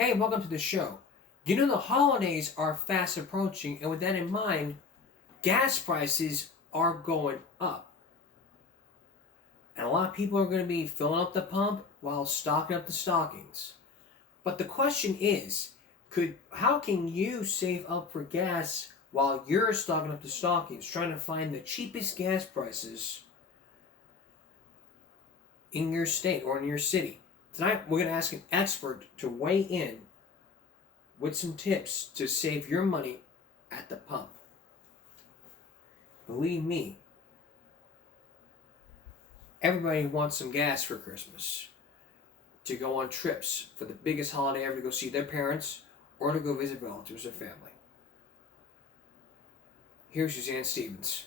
Hey, welcome to the show. You know the holidays are fast approaching, and with that in mind, gas prices are going up. And a lot of people are going to be filling up the pump while stocking up the stockings. But the question is, how can you save up for gas while you're stocking up the stockings, trying to find the cheapest gas prices in your state or in your city? Tonight, we're going to ask an expert to weigh in with some tips to save your money at the pump. Believe me, everybody wants some gas for Christmas, to go on trips for the biggest holiday ever, to go see their parents or to go visit relatives or family. Here's Suzanne Stevens.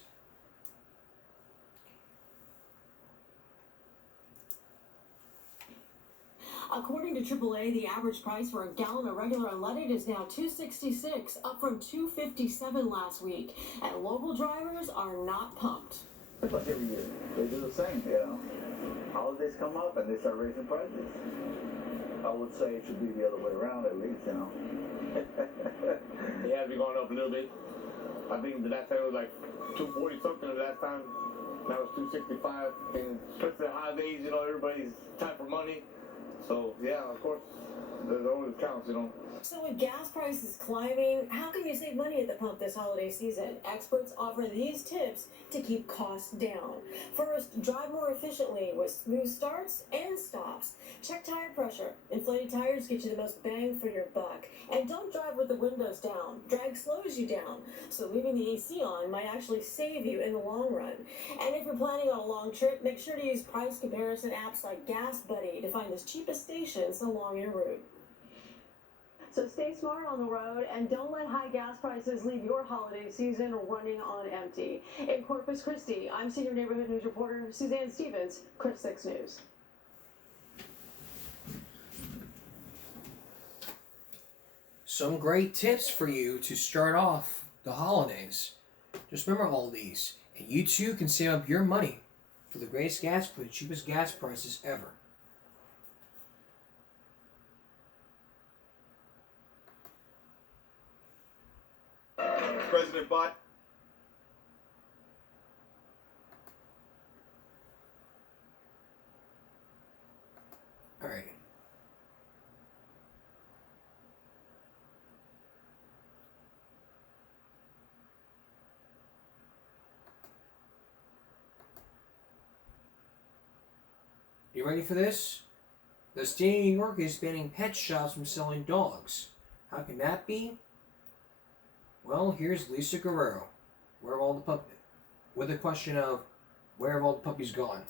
According to AAA, the average price for a gallon of regular unleaded is now $2.66, up from $2.57 last week. And local drivers are not pumped. It's like every year. They do the same. Holidays come up and they start raising prices. I would say it should be the other way around at least. It has been going up a little bit. I think the last time it was like 240 something. The last time now it's 265. And especially the holidays, everybody's time for money. So yeah, of course, it always counts. So with gas prices climbing, how can you save money at the pump this holiday season? Experts offer these tips to keep costs down. First, drive more efficiently with smooth starts and stops. Check tire pressure. Inflated tires get you the most bang for your buck. And don't drive with the windows down. Drag slows you down. So leaving the AC on might actually save you in the long run. And if you're planning on a long trip, make sure to use price comparison apps like Gas Buddy to find the cheapest stations along your route. So stay smart on the road and don't let high gas prices leave your holiday season running on empty. In Corpus Christi, I'm Senior Neighborhood News Reporter Suzanne Stevens, Chris 6 News. Some great tips for you to start off the holidays. Just remember all these, and you too can save up your money for the cheapest gas prices ever. President Biden. All right. You ready for this? The state of New York is banning pet shops from selling dogs. How can that be? Well, here's Lisa Guerrero. With the question of where have all the puppies gone?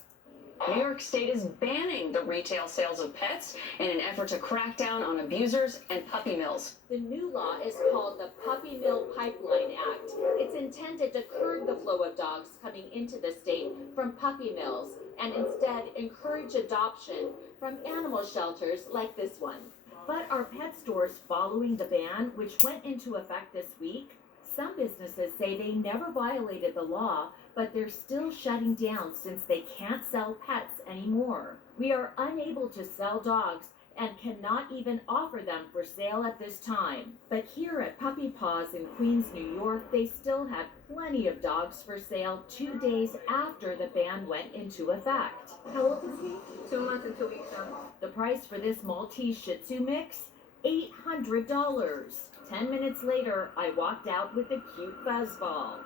New York State is banning the retail sales of pets in an effort to crack down on abusers and puppy mills. The new law is called the Puppy Mill Pipeline Act. It's intended to curb the flow of dogs coming into the state from puppy mills and instead encourage adoption from animal shelters like this one. But are pet stores following the ban, which went into effect this week? Some businesses say they never violated the law, but they're still shutting down since they can't sell pets anymore. We are unable to sell dogs and cannot even offer them for sale at this time. But here at Puppy Paws in Queens, New York, they still had plenty of dogs for sale 2 days after the ban went into effect. How old is he? 2 months and 2 weeks now. The price for this Maltese Shih Tzu mix? $800. 10 minutes later, I walked out with a cute fuzzball.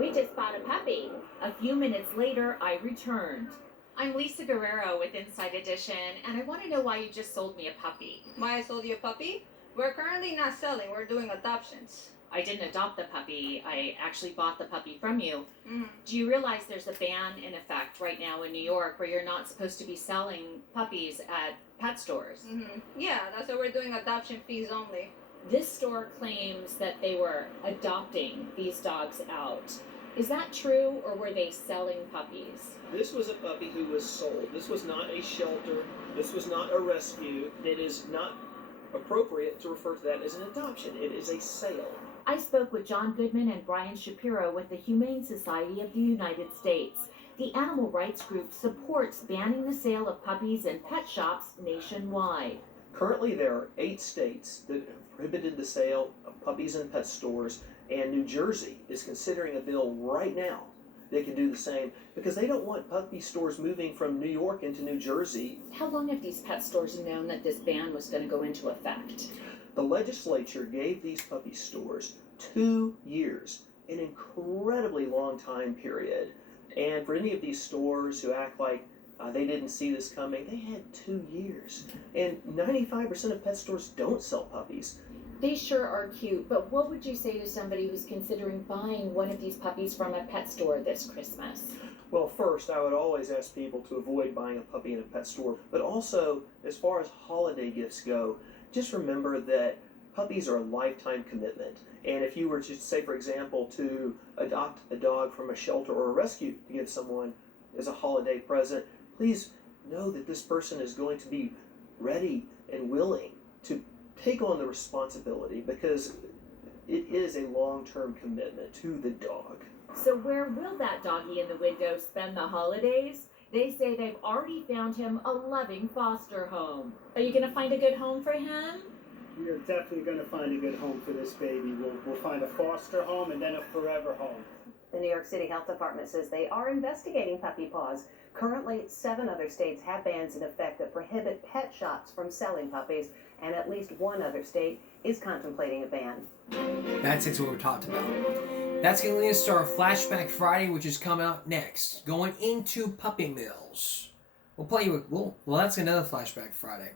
We just bought a puppy. A few minutes later, I returned. I'm Lisa Guerrero with Inside Edition, and I want to know why you just sold me a puppy. Why I sold you a puppy? We're currently not selling. We're doing adoptions. I didn't adopt the puppy. I actually bought the puppy from you. Mm-hmm. Do you realize there's a ban in effect right now in New York where you're not supposed to be selling puppies at pet stores? Mm-hmm. Yeah, that's why we're doing adoption fees only. This store claims that they were adopting these dogs out. Is that true, or were they selling puppies? This was a puppy who was sold. This was not a shelter. This was not a rescue. It is not appropriate to refer to that as an adoption. It is a sale. I spoke with John Goodman and Brian Shapiro with the Humane Society of the United States. The animal rights group supports banning the sale of puppies in pet shops nationwide. Currently, there are 8 states that have prohibited the sale of puppies in pet stores, and New Jersey is considering a bill right now that can do the same because they don't want puppy stores moving from New York into New Jersey. How long have these pet stores known that this ban was going to go into effect? The legislature gave these puppy stores 2 years, an incredibly long time period. And for any of these stores who act like they didn't see this coming, they had 2 years. And 95% of pet stores don't sell puppies. They sure are cute, but what would you say to somebody who's considering buying one of these puppies from a pet store this Christmas? Well, first, I would always ask people to avoid buying a puppy in a pet store. But also, as far as holiday gifts go, just remember that puppies are a lifetime commitment. And if you were to say, for example, to adopt a dog from a shelter or a rescue to give someone as a holiday present, please know that this person is going to be ready and willing to take on the responsibility because it is a long-term commitment to the dog. So where will that doggy in the window spend the holidays? They say they've already found him a loving foster home. Are you going to find a good home for him? We are definitely going to find a good home for this baby. We'll find a foster home and then a forever home. The New York City Health Department says they are investigating puppy paws. Currently, 7 other states have bans in effect that prohibit pet shops from selling puppies, and at least 1 other state is contemplating a ban. That's it, what we talked about. That's going to lead us to our Flashback Friday, which is coming out next. Going into puppy mills. We'll play you with... Well, that's another Flashback Friday.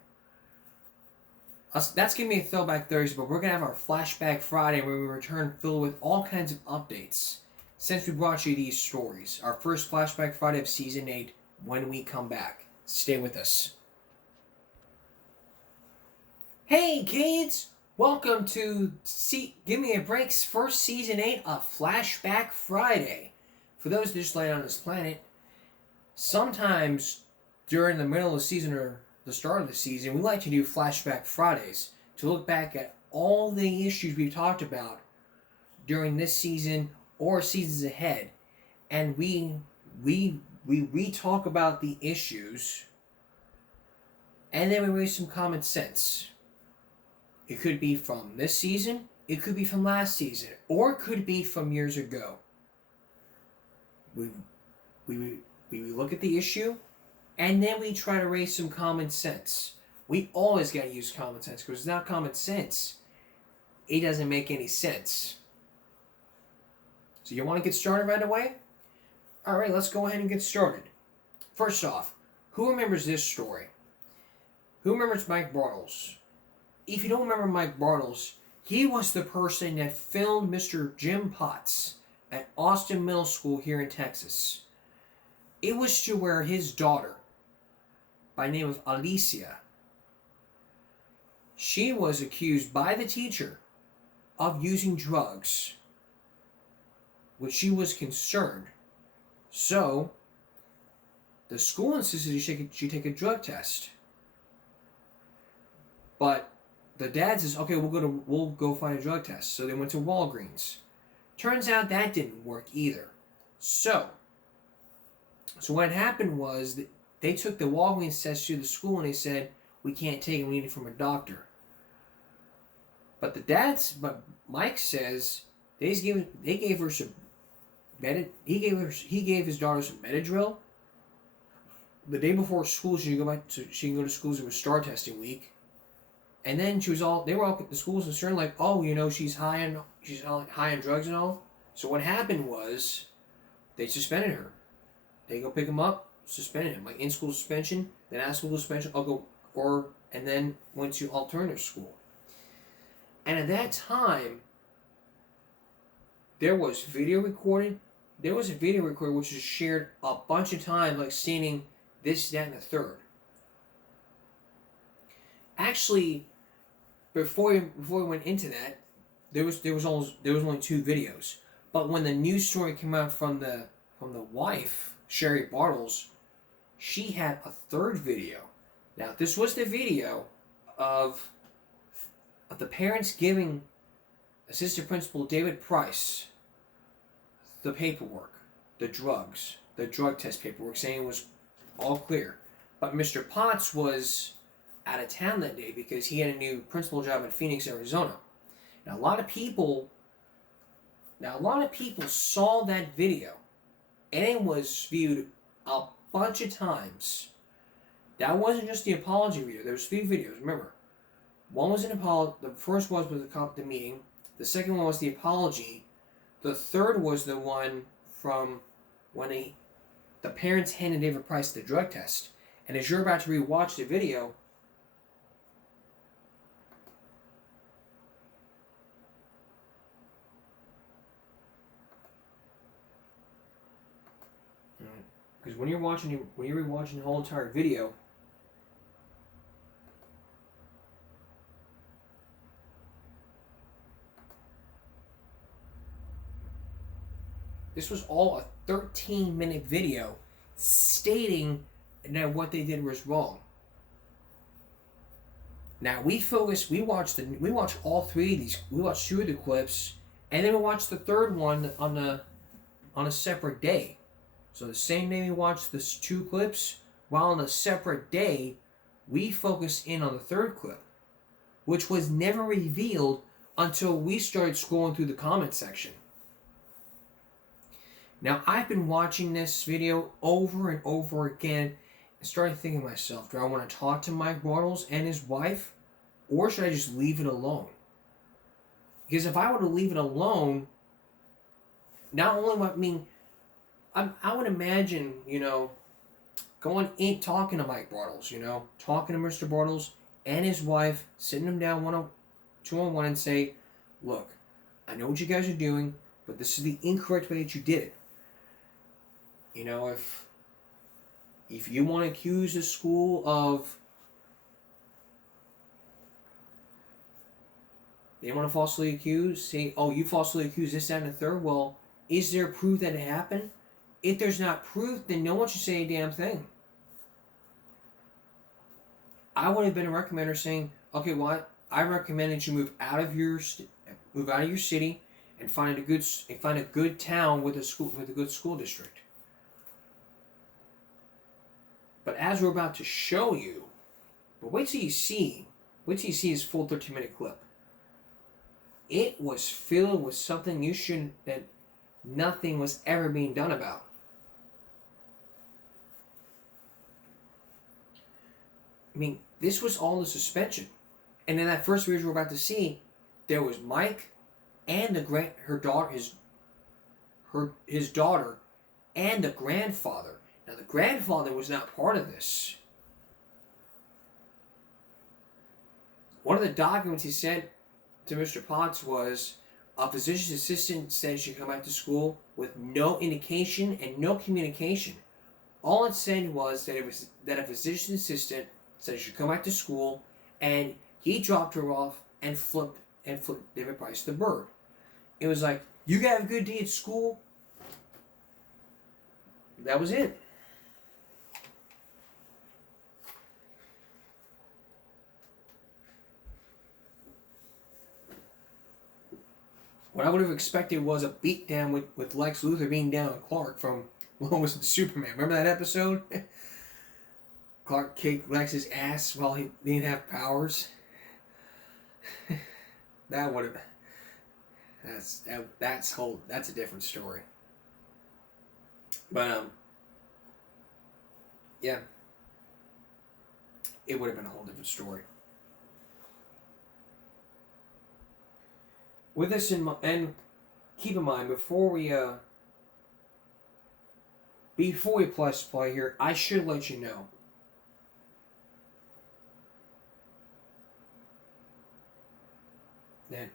That's going to be a Throwback Thursday, but we're going to have our Flashback Friday where we return filled with all kinds of updates since we brought you these stories. Our first Flashback Friday of Season 8 when we come back. Stay with us. Hey kids! Welcome to Give Me a Break's first Season 8 of Flashback Friday. For those that just land on this planet, sometimes during the middle of the season or the start of the season, we like to do Flashback Fridays to look back at all the issues we've talked about during this season or seasons ahead. And we talk about the issues and then we raise some common sense. It could be from this season, it could be from last season, or it could be from years ago. We look at the issue, and then we try to raise some common sense. We always got to use common sense, because without common sense, it doesn't make any sense. So you want to get started right away? Alright, let's go ahead and get started. First off, who remembers this story? Who remembers Mike Bartles? If you don't remember Mike Bartles, he was the person that filmed Mr. Jim Potts at Austin Middle School here in Texas. It was to where his daughter, by the name of Alicia, she was accused by the teacher of using drugs, which she was concerned. So, the school insisted she take a drug test. But the dad says, okay, we'll go find a drug test. So they went to Walgreens. Turns out that didn't work either. So what happened was that they took the Walgreens test to the school and they said, we can't take it, we need it from a doctor. But Mike says they gave her some he gave his daughter some Benadryl. The day before school, she can go to school. It was STAR testing week. And then the school was concerned, like, oh, she's high on drugs and all. So what happened was, they suspended her. They go pick him up, suspended him, like in-school suspension, then out-of-school suspension, and then went to alternative school. And at that time, there was video recorded. There was a video recorded which was shared a bunch of times, like stating this, that, and the third. Actually, before we went into that, there was only 2 videos. But when the news story came out from the wife, Sherry Bartles, she had a 3rd video. Now this was the video of the parents giving Assistant Principal David Price the paperwork, the drug test paperwork, saying it was all clear. But Mr. Potts was out of town that day because he had a new principal job in Phoenix, Arizona. Now a lot of people saw that video, and it was viewed a bunch of times. That wasn't just the apology video. There was 3 videos. Remember, one was an apology. The first was the meeting. The second one was the apology. The third was the one from when the parents handed David Price the drug test. And as you're about to rewatch the video, because when you're rewatching the whole entire video, this was all a 13-minute video stating that what they did was wrong. Now we watched all 3 of these. We watched 2 of the clips, and then we watched the third one on a separate day. So the same day we watched the 2 clips, while on a separate day, we focused in on the third clip, which was never revealed until we started scrolling through the comment section. Now, I've been watching this video over and over again and started thinking to myself, do I want to talk to Mike Bartles and his wife, or should I just leave it alone? Because if I were to leave it alone, not only I would imagine, going in, talking to Mike Bartles, talking to Mr. Bartles and his wife, sitting them down 2-on-1 and say, look, I know what you guys are doing, but this is the incorrect way that you did it. If you want to accuse the school of, they want to falsely accuse, say, oh, you falsely accused this, that, and the third, well, is there proof that it happened? If there's not proof, then no one should say a damn thing. I would have been a recommender saying, okay, well, I recommend that you move out of your city and find a good town with a good school district. But as we're about to show you, but wait till you see his full 13-minute clip. It was filled with something that nothing was ever being done about. I mean, this was all the suspension. And in that first video we're about to see, there was Mike and his daughter and the grandfather. Now the grandfather was not part of this. One of the documents he sent to Mr. Potts was a physician's assistant said she come back to school with no indication and no communication. All it said was that a physician's assistant said she should come back to school, and he dropped her off and flipped David Price the bird. It was like, you got a good day at school? That was it. What I would have expected was a beatdown with Lex Luthor being down on Clark from what was it, Superman. Remember that episode? Clark kicked Lex's ass while he didn't have powers. That would have. That's a different story. But yeah, it would have been a whole different story. With this in mind, and keep in mind before we press play here, I should let you know that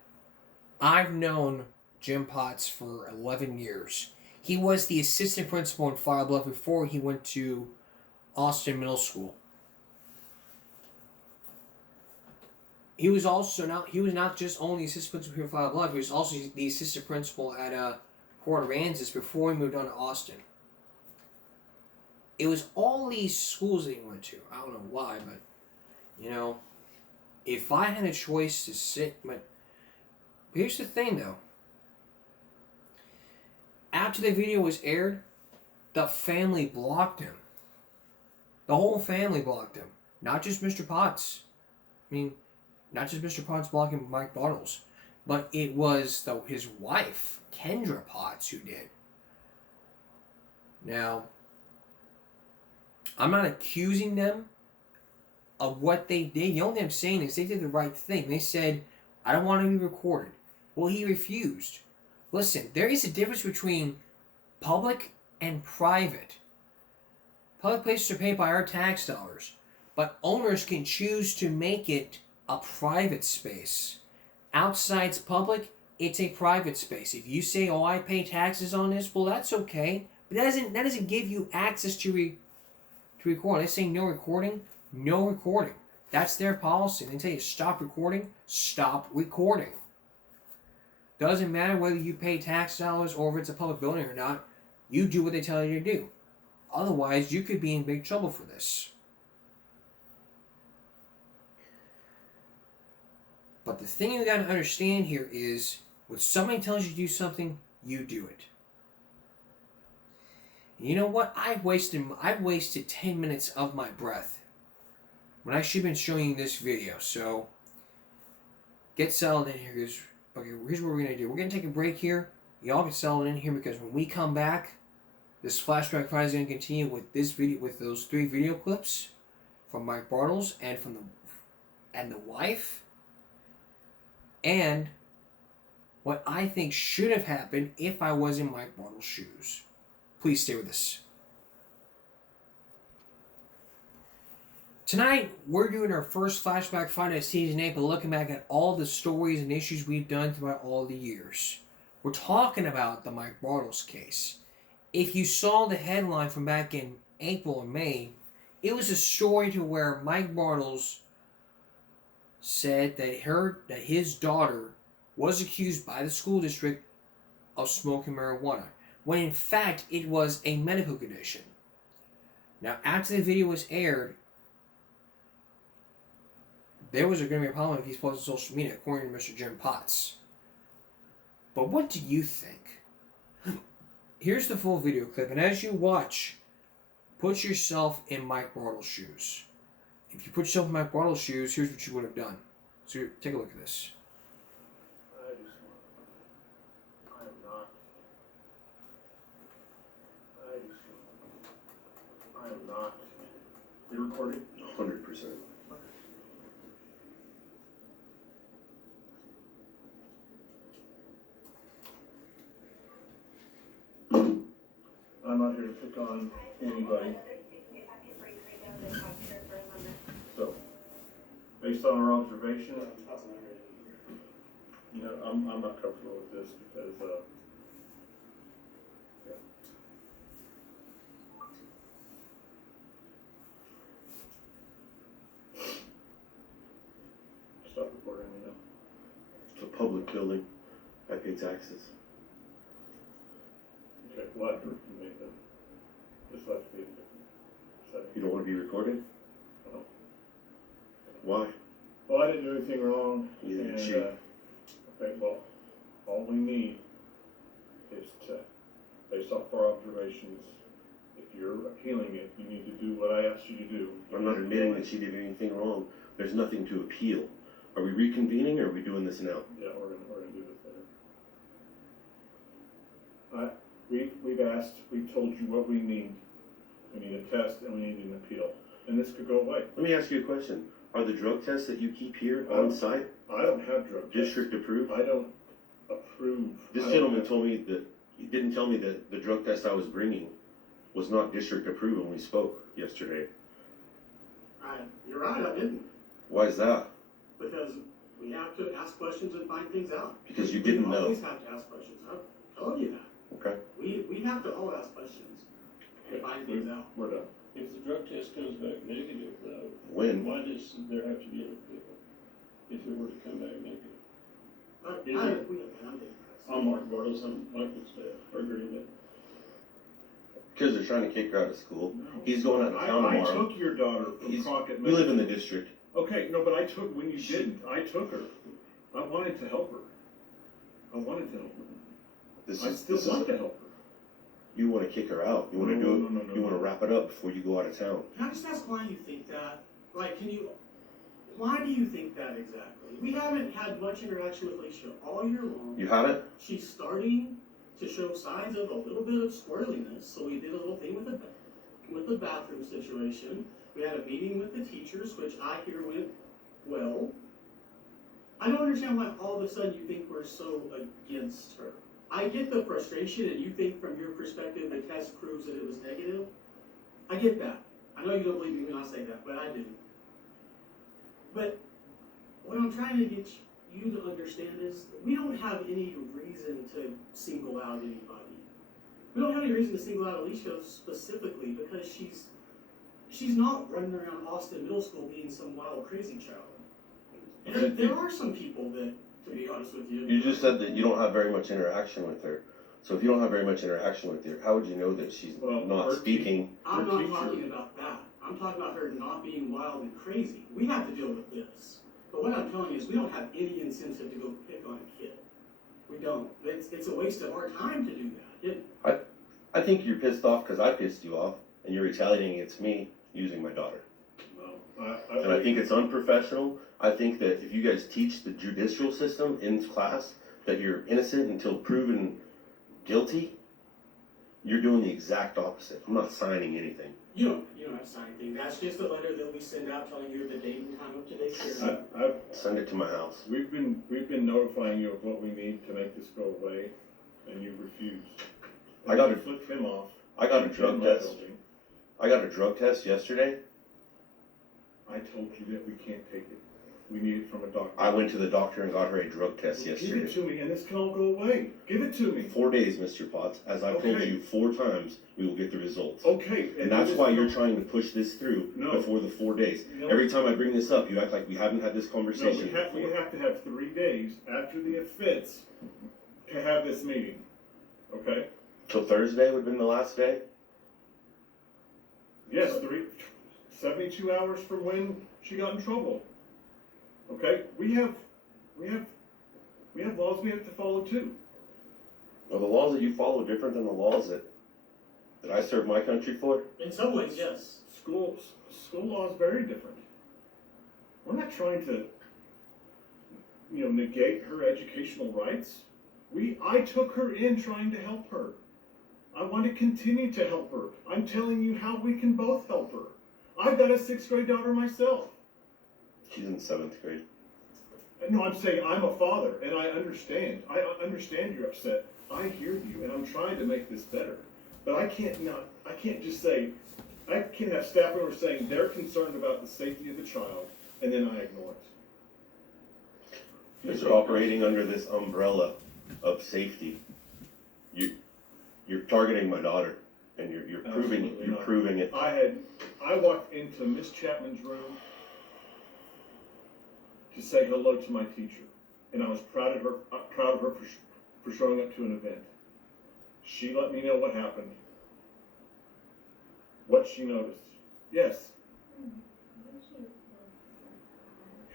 I've known Jim Potts for 11 years. He was the assistant principal in Fire Bluff before he went to Austin Middle School. He was not just only assistant principal here at Fire Bluff, he was also the assistant principal at Port Aransas before he moved on to Austin. It was all these schools that he went to. I don't know why, but if I had a choice to sit, but here's the thing though. After the video was aired, the family blocked him. The whole family blocked him. Not just Mr. Potts. I mean, not just Mr. Potts blocking Mike Bartles, but it was his wife, Kendra Potts, who did. Now, I'm not accusing them of what they did. The only thing I'm saying is they did the right thing. They said, I don't want to be recorded. Well, he refused. Listen, there is a difference between public and private. Public places are paid by our tax dollars, but owners can choose to make it a private space. Outside's public, it's a private space. If you say, oh, I pay taxes on this, well, that's okay. But that doesn't give you access to record. They say no recording, no recording. That's their policy. They tell you stop recording, stop recording. Doesn't matter whether you pay tax dollars or if it's a public building or not. You do what they tell you to do. Otherwise, you could be in big trouble for this. But the thing you got to understand here is, when somebody tells you to do something, you do it. And you know what? I've wasted 10 minutes of my breath when I should have been showing you this video. So, get settled in here, because okay, here's what we're going to do. We're going to take a break here. Y'all get settled in here, because when we come back, this Flashback Friday is going to continue with this video, with those 3 video clips from Mike Bartles and from the wife, and what I think should have happened if I was in Mike Bartles' shoes. Please stay with us. Tonight, we're doing our first Flashback Friday Season 8, but looking back at all the stories and issues we've done throughout all the years. We're talking about the Mike Bartles case. If you saw the headline from back in April or May, it was a story to where Mike Bartles said that his daughter was accused by the school district of smoking marijuana, when in fact it was a medical condition. Now, after the video was aired, there was going to be a problem if he's posted on social media, according to Mr. Jim Potts. But what do you think? Here's the full video clip, and as you watch, put yourself in Mike Bartles' shoes. If you put yourself in Mike Bartles' shoes, here's what you would have done. So take a look at this. I am not. You're recording? 100%. I'm not here to pick on anybody. So, based on our observation, you know, I'm not comfortable with this because, yeah. Stop recording me now. It's a public building. I pay taxes. Okay, well, after you make that, this will have to be a different setting. You don't want to be recorded? No. Why? Well, I didn't do anything wrong. You didn't cheat. Okay, well, all we need is to, based off our observations, if you're appealing it, you need to do what I asked you to do. I'm not admitting that she did anything wrong. There's nothing to appeal. Are we reconvening or are we doing this now? Yeah, we're gonna do this later. We've asked, we've told you what we need. We need a test and we need an appeal. And this could go away. Let me ask you a question. Are the drug tests that you keep here on site? I don't have drug tests. District approved? I don't approve. This gentleman told me that, he didn't tell me that the drug test I was bringing was not district approved when we spoke yesterday. You're right, I didn't. Why is that? Because we have to ask questions and find things out. Because you didn't know. We always have to ask questions. I've told you that. Okay. We have to all ask questions to find things out. We're done. If the drug test comes back negative, though, when? Why does there have to be an appeal if it were to come back negative? I'm Mark Bartles, I'm Michael's dad. I agree with that. Because they're trying to kick her out of school. No. He's going out of town tomorrow. I took your daughter from Crockett. We live in the district. Okay, no, but I took, when you didn't, I took her. I wanted to help her. I wanted to help her. I still want to help her. You want to kick her out. You want to do it. No. You want to wrap it up before you go out of town. Can I just ask why you think that? Like, why do you think that exactly? We haven't had much interaction with Alicia all year long. You haven't? She's starting to show signs of a little bit of squirreliness, so we did a little thing with the bathroom situation. We had a meeting with the teachers, which I hear went well. I don't understand why all of a sudden you think we're so against her. I get the frustration, and you think from your perspective the test proves that it was negative. I get that. I know you don't believe me when I say that, but I do. But what I'm trying to get you to understand is we don't have any reason to single out anybody. We don't have any reason to single out Alicia specifically because she's not running around Austin Middle School being some wild, crazy child. There are some people that, to be honest with you. You just said that you don't have very much interaction with her. So if you don't have very much interaction with her, how would you know that she's not speaking? I'm not talking about that. I'm talking about her not being wild and crazy. We have to deal with this. But what I'm telling you is we don't have any incentive to go pick on a kid. We don't. It's a waste of our time to do that. I think you're pissed off because I pissed you off, and you're retaliating against me using my daughter. And I think it's unprofessional. I think that if you guys teach the judicial system in class that you're innocent until proven guilty, you're doing the exact opposite. I'm not signing anything. You don't have to sign anything. That's just a letter that we send out telling you the date and time of today's hearing. Send it to my house. We've been notifying you of what we need to make this go away, and you've refused. I got to flip him off. I got a drug test. I got a drug test yesterday. I told you that we can't take it. We need it from a doctor. I went to the doctor and got her a drug test yesterday. Give it to me, and this can all go away. Give it to me. 4 days, Mr. Potts. As I've told you 4 times, we will get the results. Okay. And that's why you're trying to push this through before the 4 days. No. Every time I bring this up, you act like we haven't had this conversation No, we have to have 3 days after the offense to have this meeting. Okay? So Thursday would have been the last day? Yes, 72 hours from when she got in trouble. Okay? We have laws we have to follow too. Are the laws that you follow different than the laws that I serve my country for? In some ways, yes. School law is very different. We're not trying to, negate her educational rights. I took her in trying to help her. I want to continue to help her. I'm telling you how we can both help her. I've got a 6th grade daughter myself. She's in 7th grade. No, I'm saying I'm a father, and I understand. I understand you're upset. I hear you, and I'm trying to make this better. But I can't just say, I can't have staff members saying they're concerned about the safety of the child, and then I ignore it. You're operating under this umbrella of safety. You're targeting my daughter, and you're proving it. I walked into Miss Chapman's room to say hello to my teacher, and I was proud of her for showing up to an event. She let me know what happened, what she noticed. Yes,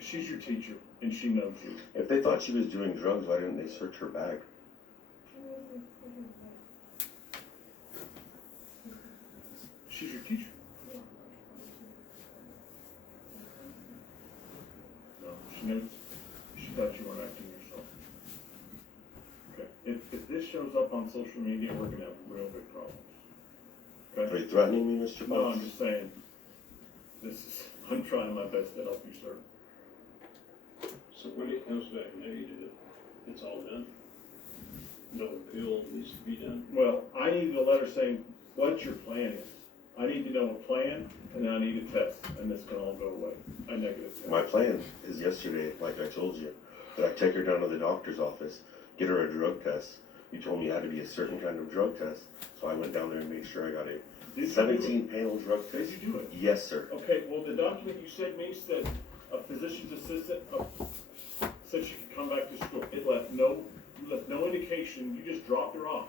she's your teacher, and she knows you. If they thought she was doing drugs, why didn't they search her bag? She's your teacher. No, she knows. She thought you weren't acting yourself. Okay. If this shows up on social media, we're gonna have real big problems. Okay? Are you threatening me, Mr. Potts? No, I'm just saying. I'm trying my best to help you, sir. So when it comes back negative, it's all done? No appeal needs to be done? Well, I need a letter saying what your plan is. I need to know a plan, and then I need a test, and this can all go away. A negative test. My plan is yesterday, like I told you, that I take her down to the doctor's office, get her a drug test. You told me it had to be a certain kind of drug test, so I went down there and made sure I got a 17-panel drug test. Did you do it? Yes, sir. Okay, well, the document you sent me said a physician's assistant said she could come back to school. It left no indication. You just dropped her off.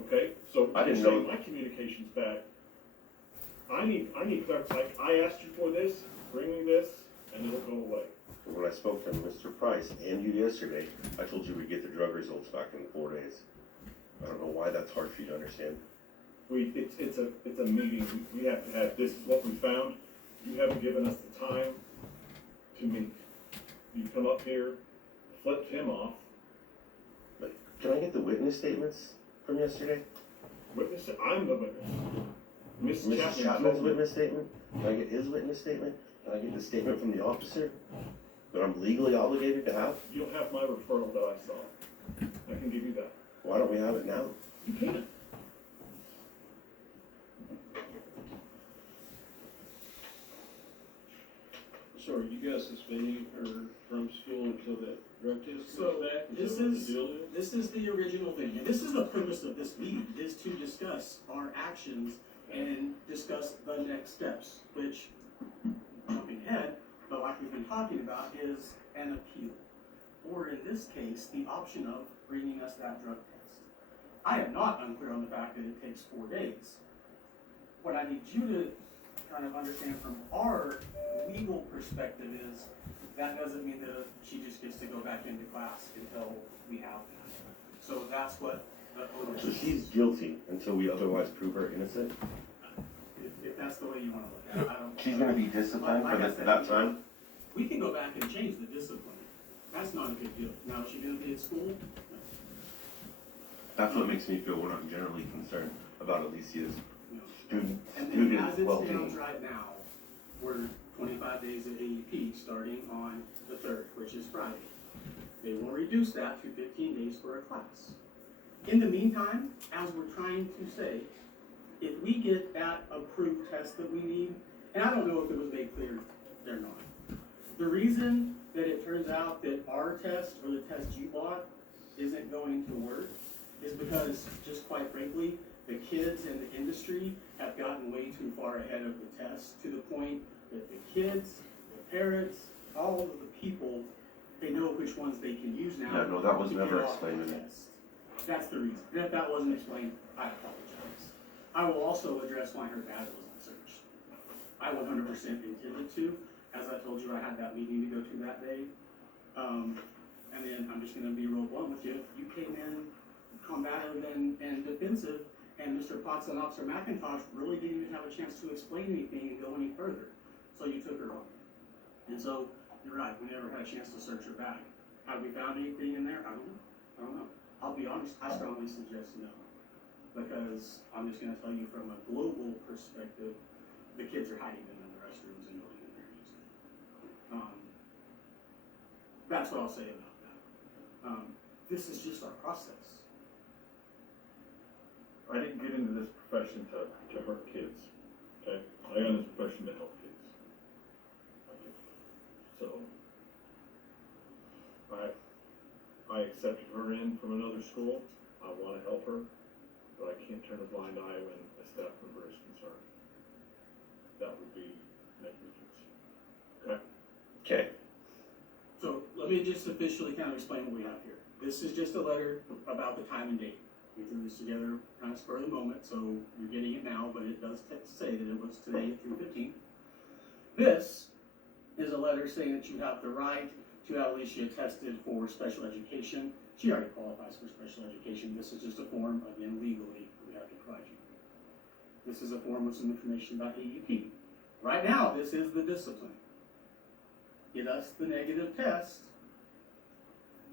Okay, so I didn't you're know. saying my communication's bad. I need like I asked you for this, bring me this, and it'll go away. When I spoke to Mr. Price and you yesterday, I told you we'd get the drug results back in 4 days. I don't know why that's hard for you to understand. It's a meeting. We have to have. This is what we found. You haven't given us the time to meet. You come up here, flipped him off. Can I get the witness statements from yesterday? Witness, I'm the witness. Mrs. Chapman's Chapman's witness statement? Can I get his witness statement? Can I get the statement from the officer that I'm legally obligated to have? You don't have my referral that I saw. I can give you that. Why don't we have it now? You can't. So are you guys suspending her from school until that drug test So comes back? this that what is the deal this is the original thing, and this is the purpose of this meeting, is to discuss our actions and discuss the next steps, which, jumping ahead, but like we've been talking about, is an appeal, or in this case, the option of bringing us that drug test. I am not unclear on the fact that it takes 4 days. What I need you to kind of understand from our legal perspective is that doesn't mean that she just gets to go back into class until we have that. So that's what the onus So is. she's guilty until we otherwise prove her innocent? If that's the way you want to look at it, I don't. She's gonna be disciplined Like for I that, said, that time? We can go back and change the discipline. That's not a big deal. Now, is she gonna be at school? That's what makes me feel we're not generally concerned about Alicia's No. student And then as it well-being. stands right now, we're 25 days of AEP starting on the 3rd, which is Friday. They will reduce that to 15 days for a class. In the meantime, as we're trying to say, if we get that approved test that we need, and I don't know if it was made clear or not. The reason that it turns out that our test or the test you bought isn't going to work is because, just quite frankly, the kids in the industry have gotten way too far ahead of the test to the point that the kids, the parents, all of the people, they know which ones they can use now. Yeah, no, that was to never get off the explained to me. test. That's the reason. And if that wasn't explained, I apologize. I will also address why her dad wasn't searched. I 100% intended to. As I told you, I had that meeting to go to that day. And then I'm just gonna be real blunt with you. You came in combative and defensive, and Mr. Potts and Officer McIntosh really didn't even have a chance to explain anything and go any further. So you took her on. And so, you're right, we never had a chance to search her bag. Have we found anything in there? I don't know. I'll be honest, I strongly suggest no. Because I'm just gonna tell you from a global perspective, the kids are hiding them in the restrooms and going in there using it. That's what I'll say about that. This is just our process. I didn't get into this profession to hurt kids, okay? I got in this profession to help kids. So, I accepted her in from another school. I want to help her, but I can't turn a blind eye when a staff member is concerned. That would be negligence. Okay? Okay. So let me just officially kind of explain what we have here. This is just a letter about the time and date. We threw this together kind of spur of the moment, so you're getting it now, but it does say that it was today at 3:15. This is a letter saying that you have the right to have Alicia tested for special education. She already qualifies for special education. This is just a form, again, legally, we have to provide you. This is a form with some information about AEP. Right now, this is the discipline. Get us the negative test,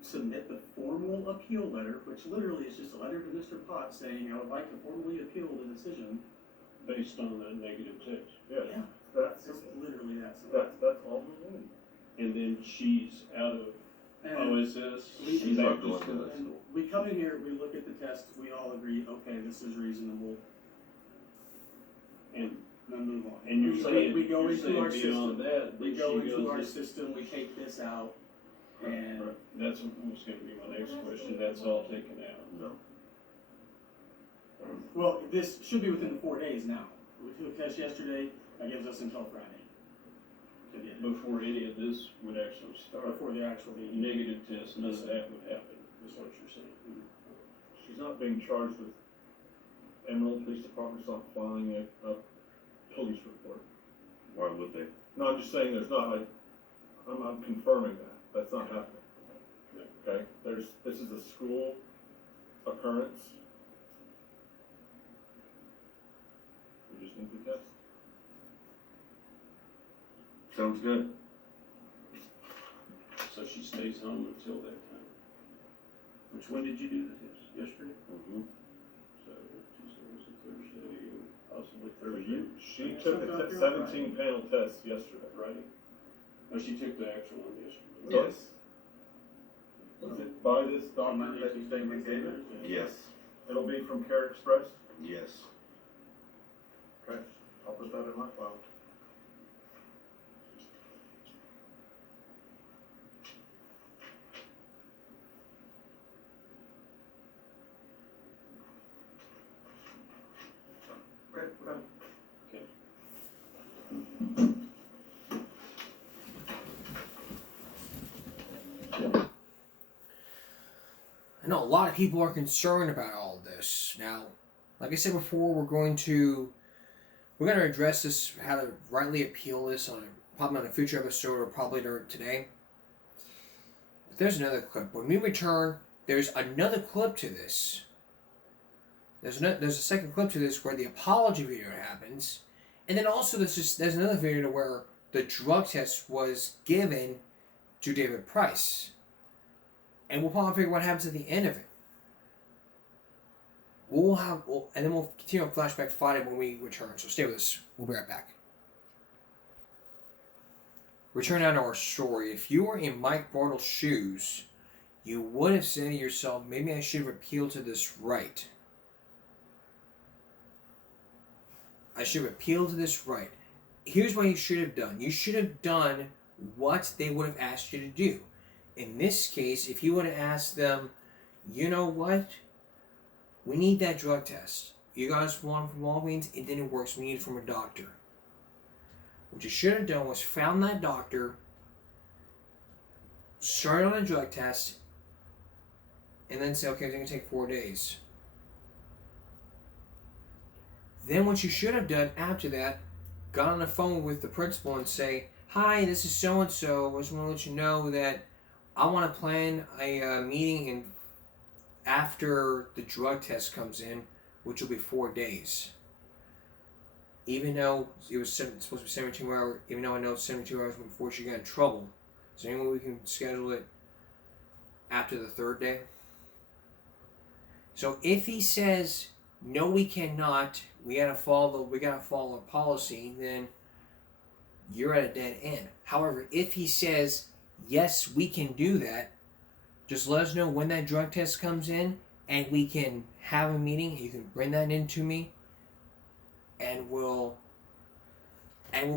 submit the formal appeal letter, which literally is just a letter to Mr. Potts saying, I would like to formally appeal the decision. based on that negative test? Yeah, That's it's literally that simple. that's all we need. And then she's out of And OSS? She's not going to that and school. we come in here, we look at the test, we all agree, okay, this is reasonable, And, then move on. and you're We- saying, we go you're into saying our beyond system. that, We that go she into our goes, system, we take this out, and that's what's gonna be my next question, that's all taken out. No. well, this should be within the 4 days now. We took a test yesterday, that gives us until Friday to get it, Before any of this would actually start, before the actual meeting. negative test, none of that would happen, is what you're saying. She's not being charged with, Emerald Police Department's not filing a police report. Why would they? No, I'm just saying there's not like, I'm confirming that, that's not happening. Okay, this is a school occurrence. We just need the test. Sounds good. So she stays home until that time. Which, when did you do the test? Yesterday? Mm-hmm. So, Tuesday, Wednesday, Thursday, possibly Thursday. She took a 17-panel test yesterday. Friday? No, she took the actual one yesterday. Yes. Was it by this document that you think we gave it? Yes. It'll be from Care Express? Yes. Okay, I'll put that in my file. Okay, we're done. Okay. I know a lot of people are concerned about all this. Now, like I said before, we're going to address this, how to rightly appeal this probably on a future episode or probably today. But there's another clip. When we return, there's another clip to this. There's a second clip to this where the apology video happens, and then also there's another video where the drug test was given to David Price. And we'll probably figure what happens at the end of it. And then we'll continue on Flashback Friday when we return. So stay with us. We'll be right back. Return now to our story. If you were in Mike Bartle's shoes, you would have said to yourself, maybe I should have appealed to this right. I should have appealed to this right. Here's what you should have done. You should have done what they would have asked you to do. In this case, if you would have asked them, you know what? We need that drug test. You guys want it from Walgreens? It didn't work, so we need it from a doctor. What you should have done was found that doctor, started on a drug test, and then say, okay, it's going to take 4 days. Then what you should have done after that, got on the phone with the principal and say, hi, this is so-and-so. I just want to let you know that I want to plan a meeting after the drug test comes in, which will be 4 days. Even though it was supposed to be 72 hours, even though I know it's 72 hours before she got in trouble. Is there any way we can schedule it after the 3rd day? So if he says, no, we cannot, we gotta follow our policy, then you're at a dead end. However, if he says, yes, we can do that, just let us know when that drug test comes in, and we can have a meeting. You can bring that in to me, and we'll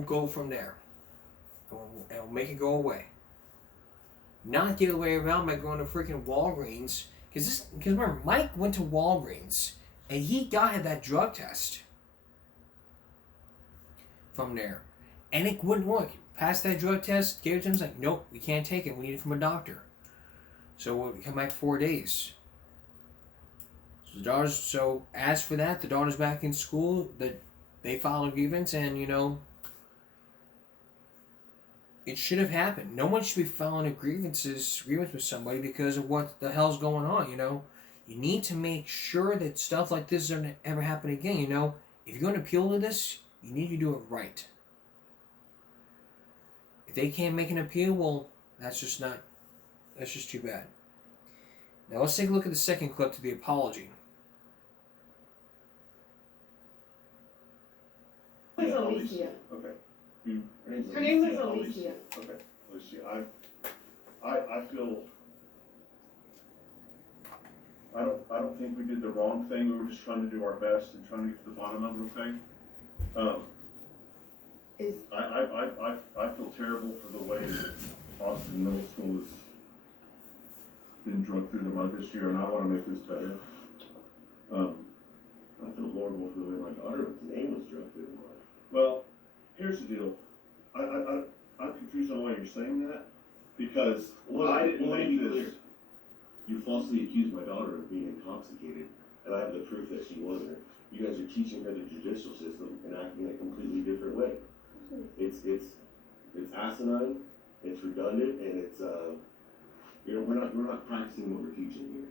go from there. And we'll make it go away. Not the other way around by going to freaking Walgreens. Because remember, Mike went to Walgreens, and he got that drug test from there. And it wouldn't work. Passed that drug test, gave it to him, like, nope, we can't take it. We need it from a doctor. So we'll come back 4 days. So as for that, the daughter's back in school. They filed a grievance, and it should have happened. No one should be filing a grievance with somebody because of what the hell's going on. You need to make sure that stuff like this doesn't ever happen again. If you're going to appeal to this, you need to do it right. If they can't make an appeal, well, that's just too bad. Now let's take a look at the second clip to the apology. Who's Alicia? Okay. Her name is Alicia. Okay. Alicia, I feel. I don't think we did the wrong thing. We were just trying to do our best and trying to get to the bottom of it. Okay. I feel terrible for the way that Austin Middle School has been drugged through the mud this year, and I want to make this better. I feel horrible for the way my daughter's name was drugged through the mud. Well, here's the deal. I'm confused on why you're saying that, because I didn't make this. You falsely accused my daughter of being intoxicated, and I have the proof that she wasn't. You guys are teaching her the judicial system and acting in a completely different way. It's asinine, it's redundant, and it's we're not practicing what we're teaching here.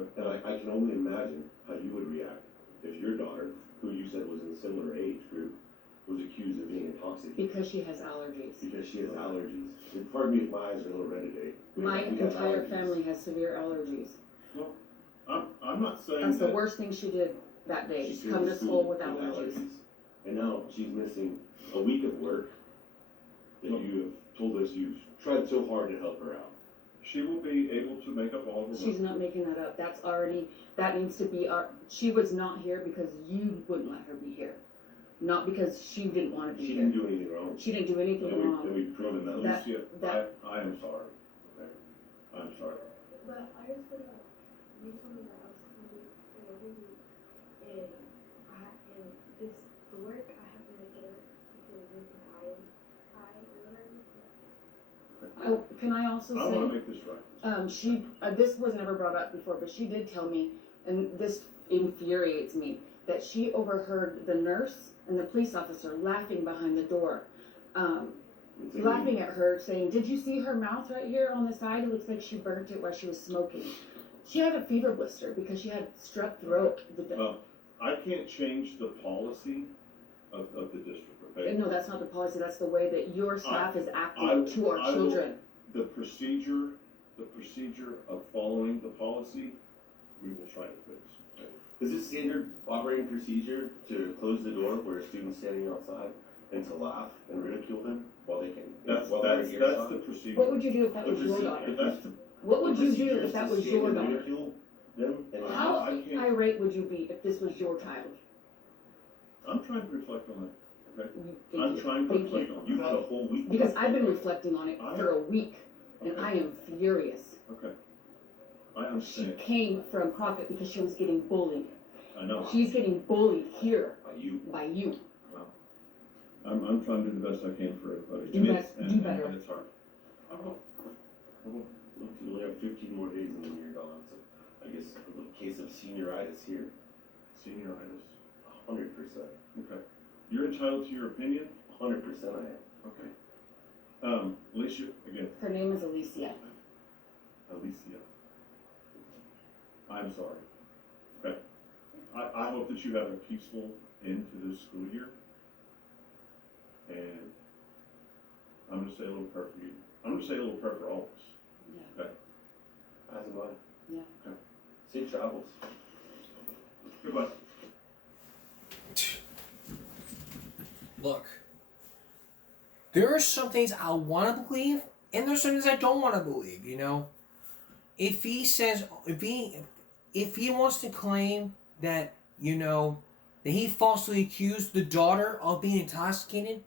Okay. And I can only imagine how you would react if your daughter, who you said was in a similar age group, was accused of being intoxicated. Because she has allergies. Because she has allergies. Pardon me if my eyes are a little red today. My We got entire allergies. family has severe allergies. No, I'm not saying That's that. the worst thing she did that day. She's Come to school with allergies. allergies. And now she's missing a week of work that you have told us you've tried so hard to help her out. She will be able to make up all of her She's work. not making that up. That's already, that needs to be our, she was not here because you wouldn't let her be here. Not because she didn't want to be She here. didn't do anything wrong. She didn't do anything wrong. And we've proven that. That- Lucia, that- I am sorry. Okay? I'm sorry. But I just feel like you told me that I was gonna be in a movie, and this the work I have to make it because Can I also I want to say, make this right. she, this was never brought up before, but she did tell me, and this infuriates me, that she overheard the nurse and the police officer laughing behind the door, laughing at her, saying, "Did you see her mouth right here on the side? It looks like she burnt it while she was smoking." She had a fever blister because she had strep throat. Well, I can't change the policy of the district, okay? No, that's not the policy. That's the way that your staff is acting to our I will- children. The procedure of following the policy, we will try to fix. Is this standard operating procedure to close the door where a student's standing outside and to laugh and ridicule them while they can? That's they're the procedure. What would you do if that was your daughter? What would you do if that was your daughter? Them and How I can't- irate would you be if this was your child? I'm trying to reflect on that, okay? Thank I'm you. trying to Thank reflect you. on that. You've had a whole week. Because I've been reflecting on it for a week, and Okay. I am furious. Okay. I She understand. came from Crockett because she was getting bullied. I know. She's getting bullied here By you. I'm trying to do the best I can for everybody. Do And bet- it's- and- do and- better. And it's hard. I will. You only have 15 more days and then you're gone. So I guess a little case of senioritis here. Senioritis. 100%. Okay. You're entitled to your opinion? 100% I am. Okay. Alicia, again, Her name is Alicia. Alicia. I'm sorry. Okay. I hope that you have a peaceful end to this school year. And I'm going to say a little prayer for you. I'm going to say a little prayer for all of us. Yeah. Okay. As am I. Yeah. Okay. Safe travels. Goodbye. Look, there are some things I want to believe, and there's some things I don't want to believe. You know, if he says, if he wants to claim that, you know, that he falsely accused the daughter of being intoxicated,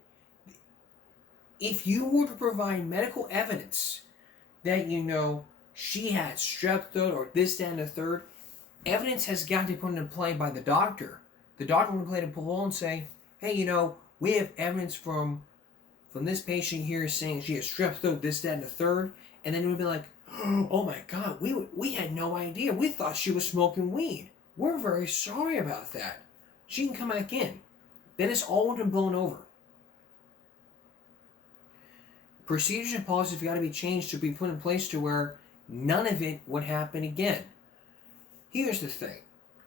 if you were to provide medical evidence that, you know, she had strep throat or this, that, and the third, evidence has got to be put into play by the doctor. The doctor would play the parole and say, hey, you know, we have evidence from this patient here saying she has strep throat, this, that, and the third, and then it would be like, oh my God, we had no idea. We thought she was smoking weed. We're very sorry about that. She can come back in. Then it's all been blown over. Procedures and policies have got to be changed to be put in place to where none of it would happen again. Here's the thing.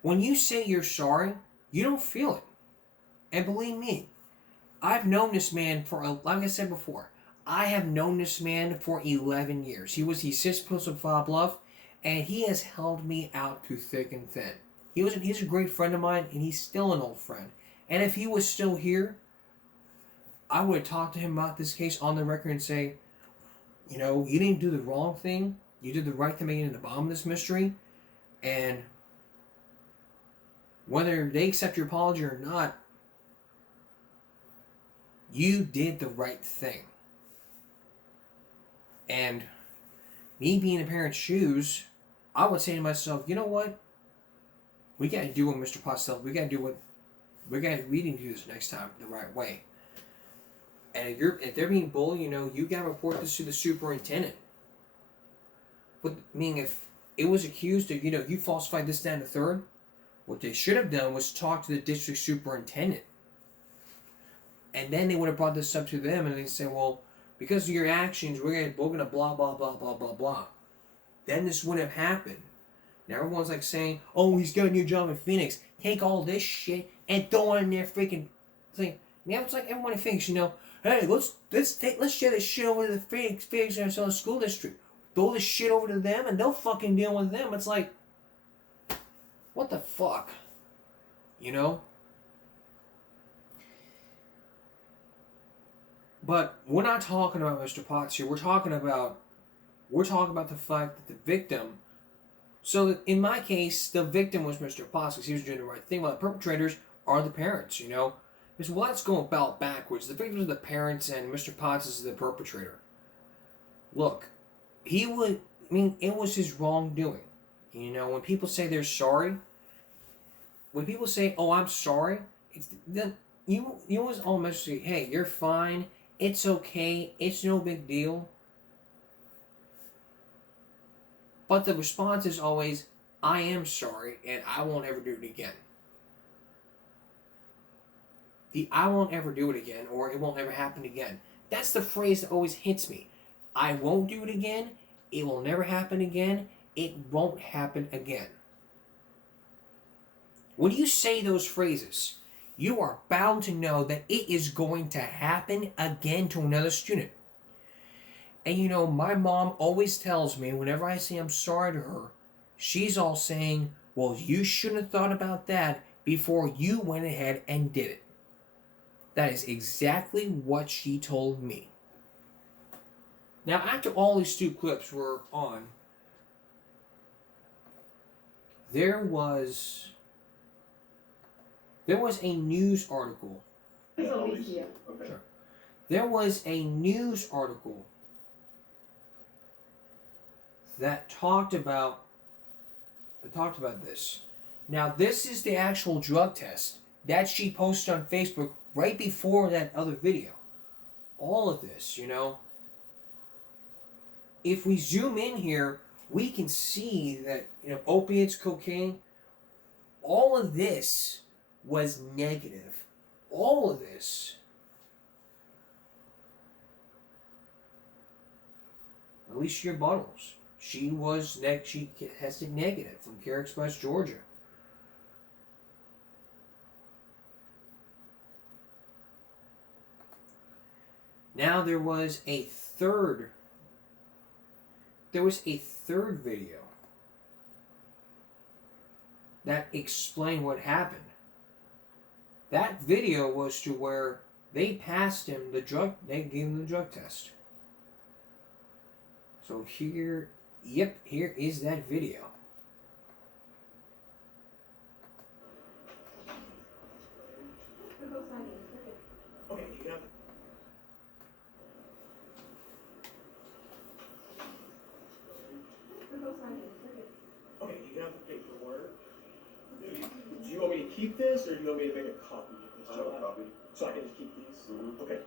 When you say you're sorry, you don't feel it. And believe me, I've known this man for, like I said before, I have known this man for 11 years. He was the assistant principal of Flower Bluff, and he has held me out through thick and thin. He's a great friend of mine, and he's still an old friend. And if he was still here, I would talk to him about this case on the record and say, you know, you didn't do the wrong thing. You did the right thing making it the bottom of this mystery. And whether they accept your apology or not, you did the right thing. And me being in a parent's shoes, I would say to myself, you know what? We got to do what Mr. Postel, we need to do this next time the right way. And if they're being bullied, you know, you got to report this to the superintendent. But, I mean, if it was accused of, you know, you falsified this, that, and the third, what they should have done was talk to the district superintendent. And then they would have brought this up to them and they say, well, because of your actions, we're going to blah, blah, blah, blah, blah, blah. Then this wouldn't have happened. Now everyone's like saying, oh, he's got a new job in Phoenix. Take all this shit and throw it in their freaking thing. Yeah, it's like everybody thinks, hey, let's share this shit over to the Phoenix Arizona School District. Throw this shit over to them, and they'll fucking deal with them. It's like, what the fuck, But we're not talking about Mr. Potts here. We're talking about the fact that the victim. So in my case, the victim was Mr. Potts because he was doing the right thing. While the perpetrators are the parents. Because let's go about backwards. The victims are the parents, and Mr. Potts is the perpetrator. Look, it was his wrongdoing. When people say they're sorry, when people say, "Oh, I'm sorry," it's then you always all message say, "Hey, you're fine. It's okay. It's no big deal." But the response is always, "I am sorry, and I won't ever do it again." The "I won't ever do it again" or "it won't ever happen again." That's the phrase that always hits me. I won't do it again. It will never happen again. It won't happen again. When you say those phrases, you are bound to know that it is going to happen again to another student. And my mom always tells me whenever I say I'm sorry to her, she's all saying, well, you shouldn't have thought about that before you went ahead and did it. That is exactly what she told me. Now, after all these two clips were on, there was a news article. Sure. There was a news article that talked about this. Now, this is the actual drug test that she posted on Facebook right before that other video. All of this, If we zoom in here, we can see that, opiates, cocaine, all of this was negative. All of this. Alicia Buttles. She tested negative from Care Express, Georgia. Now there was a third video that explained what happened. That video was to where they passed him they gave him the drug test. So here is that video. Okay, you got it. Okay, you got the paperwork. Do you want me to keep this, or do you want me to make a copy of this? I have a copy. So I can just keep these? Mm-hmm. Okay.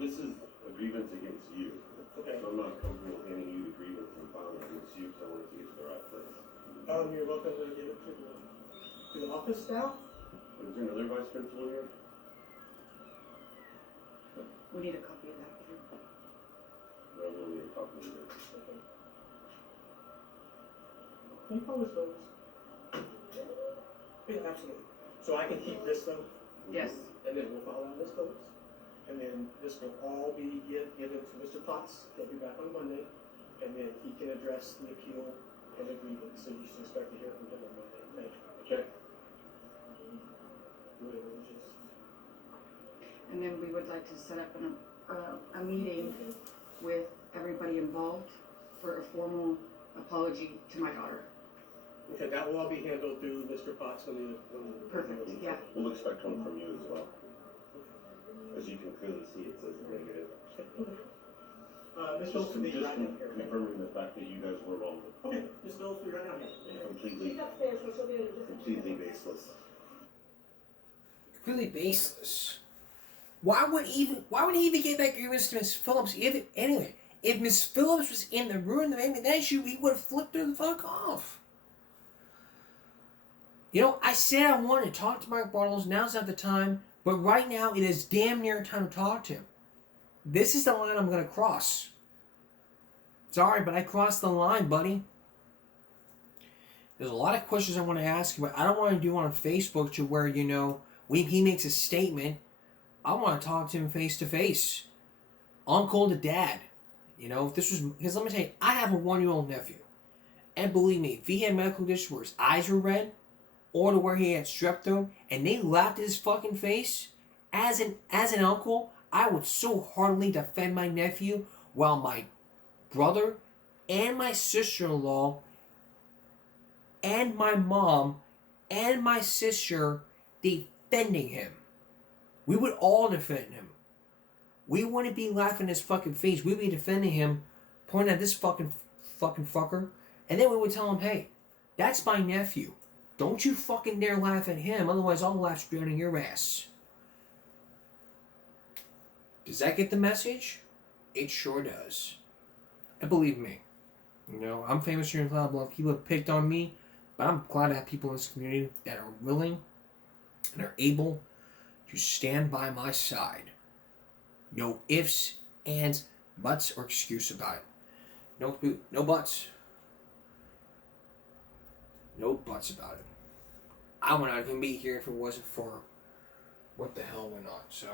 This is a grievance against you. Okay. So I'm not comfortable handing you the grievance and filing against you because I want it to get to the right place. You're welcome to give it to the office staff. Is there another vice principal here? We need a copy of that too. No, we'll need a copy of it. Okay. Can you promise those? Yeah, absolutely. So I can keep this though? Yes. And then we'll file out this votes. And then this will all be given to Mr. Potts. He'll be back on Monday. And then he can address the appeal and the grievance. So you should expect to hear from him on Monday. Okay. And then we would like to set up a meeting with everybody involved for a formal apology to my daughter. Okay, that will all be handled through Mr. Potts when Perfect, yeah. We'll expect one from you as well. As you can clearly see, it says negative. Ms. Phillips will be just right down here. confirming the fact that you guys were wrong. Okay, Ms. Phillips will be right down here. Completely baseless. Completely baseless. Why would he even give that grievance to Miss Phillips? If Miss Phillips was in the room that made me that issue, he would have flipped her the fuck off. I said I wanted to talk to Mark Bartles. Now's not the time. But right now, it is damn near time to talk to him. This is the line I'm going to cross. Sorry, but I crossed the line, buddy. There's a lot of questions I want to ask you, but I don't want to do one on Facebook to where, he makes a statement, I want to talk to him face to face. Uncle to dad. You know, if this was... Because let me tell you, I have a 1-year-old nephew. And believe me, if he had medical conditions where his eyes were red, or to where he had strep throat, and they laughed at his fucking face, as an uncle, I would so heartily defend my nephew while my brother and my sister-in-law and my mom and my sister defending him. We would all defend him. We wouldn't be laughing at his fucking face. We'd be defending him, pointing at this fucking fucker. And then we would tell him, hey, that's my nephew. Don't you fucking dare laugh at him, otherwise I'll laugh straight on your ass. Does that get the message? It sure does. And believe me, you know, I'm famous here in Cloud Bluff. People have picked on me, but I'm glad to have people in this community that are willing and are able to stand by my side. No ifs, ands, buts, or excuse about it. No buts. No buts about it. I would not even be here if it wasn't for what the hell went on. So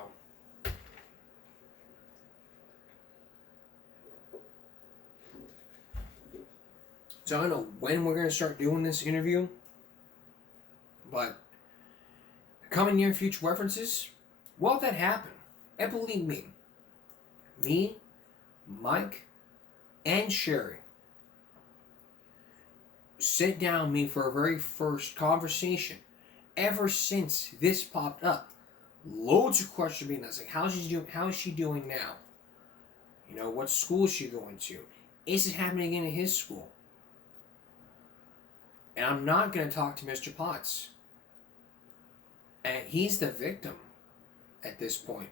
I don't know when we're going to start doing this interview, but coming near future references, will that happen? And believe me, Mike, and Sherry sit down with me for a very first conversation ever since this popped up. Loads of questions being asked, like how is she doing now? You know, what school is she going to? Is it happening again in his school? And I'm not going to talk to Mr. Potts. And he's the victim at this point.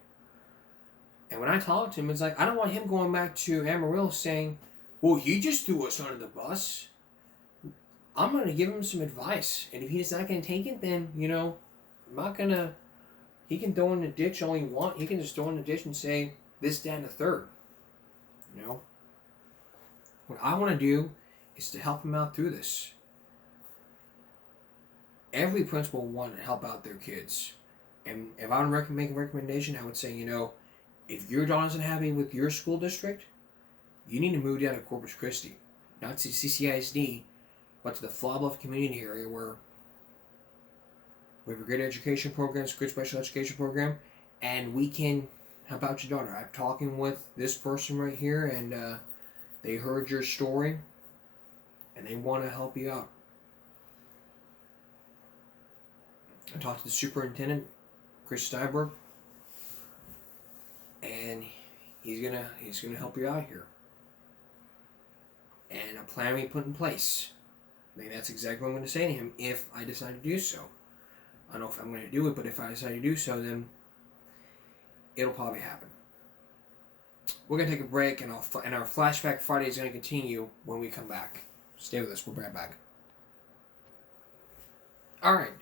And when I talk to him, it's like, I don't want him going back to Amarillo saying, well, he just threw us under the bus. I'm going to give him some advice. And if he's not going to take it, then, you know, I'm not going to... He can throw in the ditch all he wants. He can just throw in the ditch and say, this, that, and the third. You know? What I want to do is to help him out through this. Every principal would want to help out their kids. And if I would make a recommendation, I would say, you know, if your daughter's unhappy with your school district, you need to move down to Corpus Christi. Not to CCISD, but to the Flaw Bluff community area where we have a great education program, great special education program, and we can help out your daughter. I'm talking with this person right here, and they heard your story, and they want to help you out. I talked to the superintendent, Chris Steinberg, and he's gonna help you out here. And a plan we put in place. I think that's exactly what I'm going to say to him if I decide to do so. I don't know if I'm going to do it, but if I decide to do so, then it'll probably happen. We're going to take a break, and our Flashback Friday is going to continue when we come back. Stay with us. We'll be right back. Alright,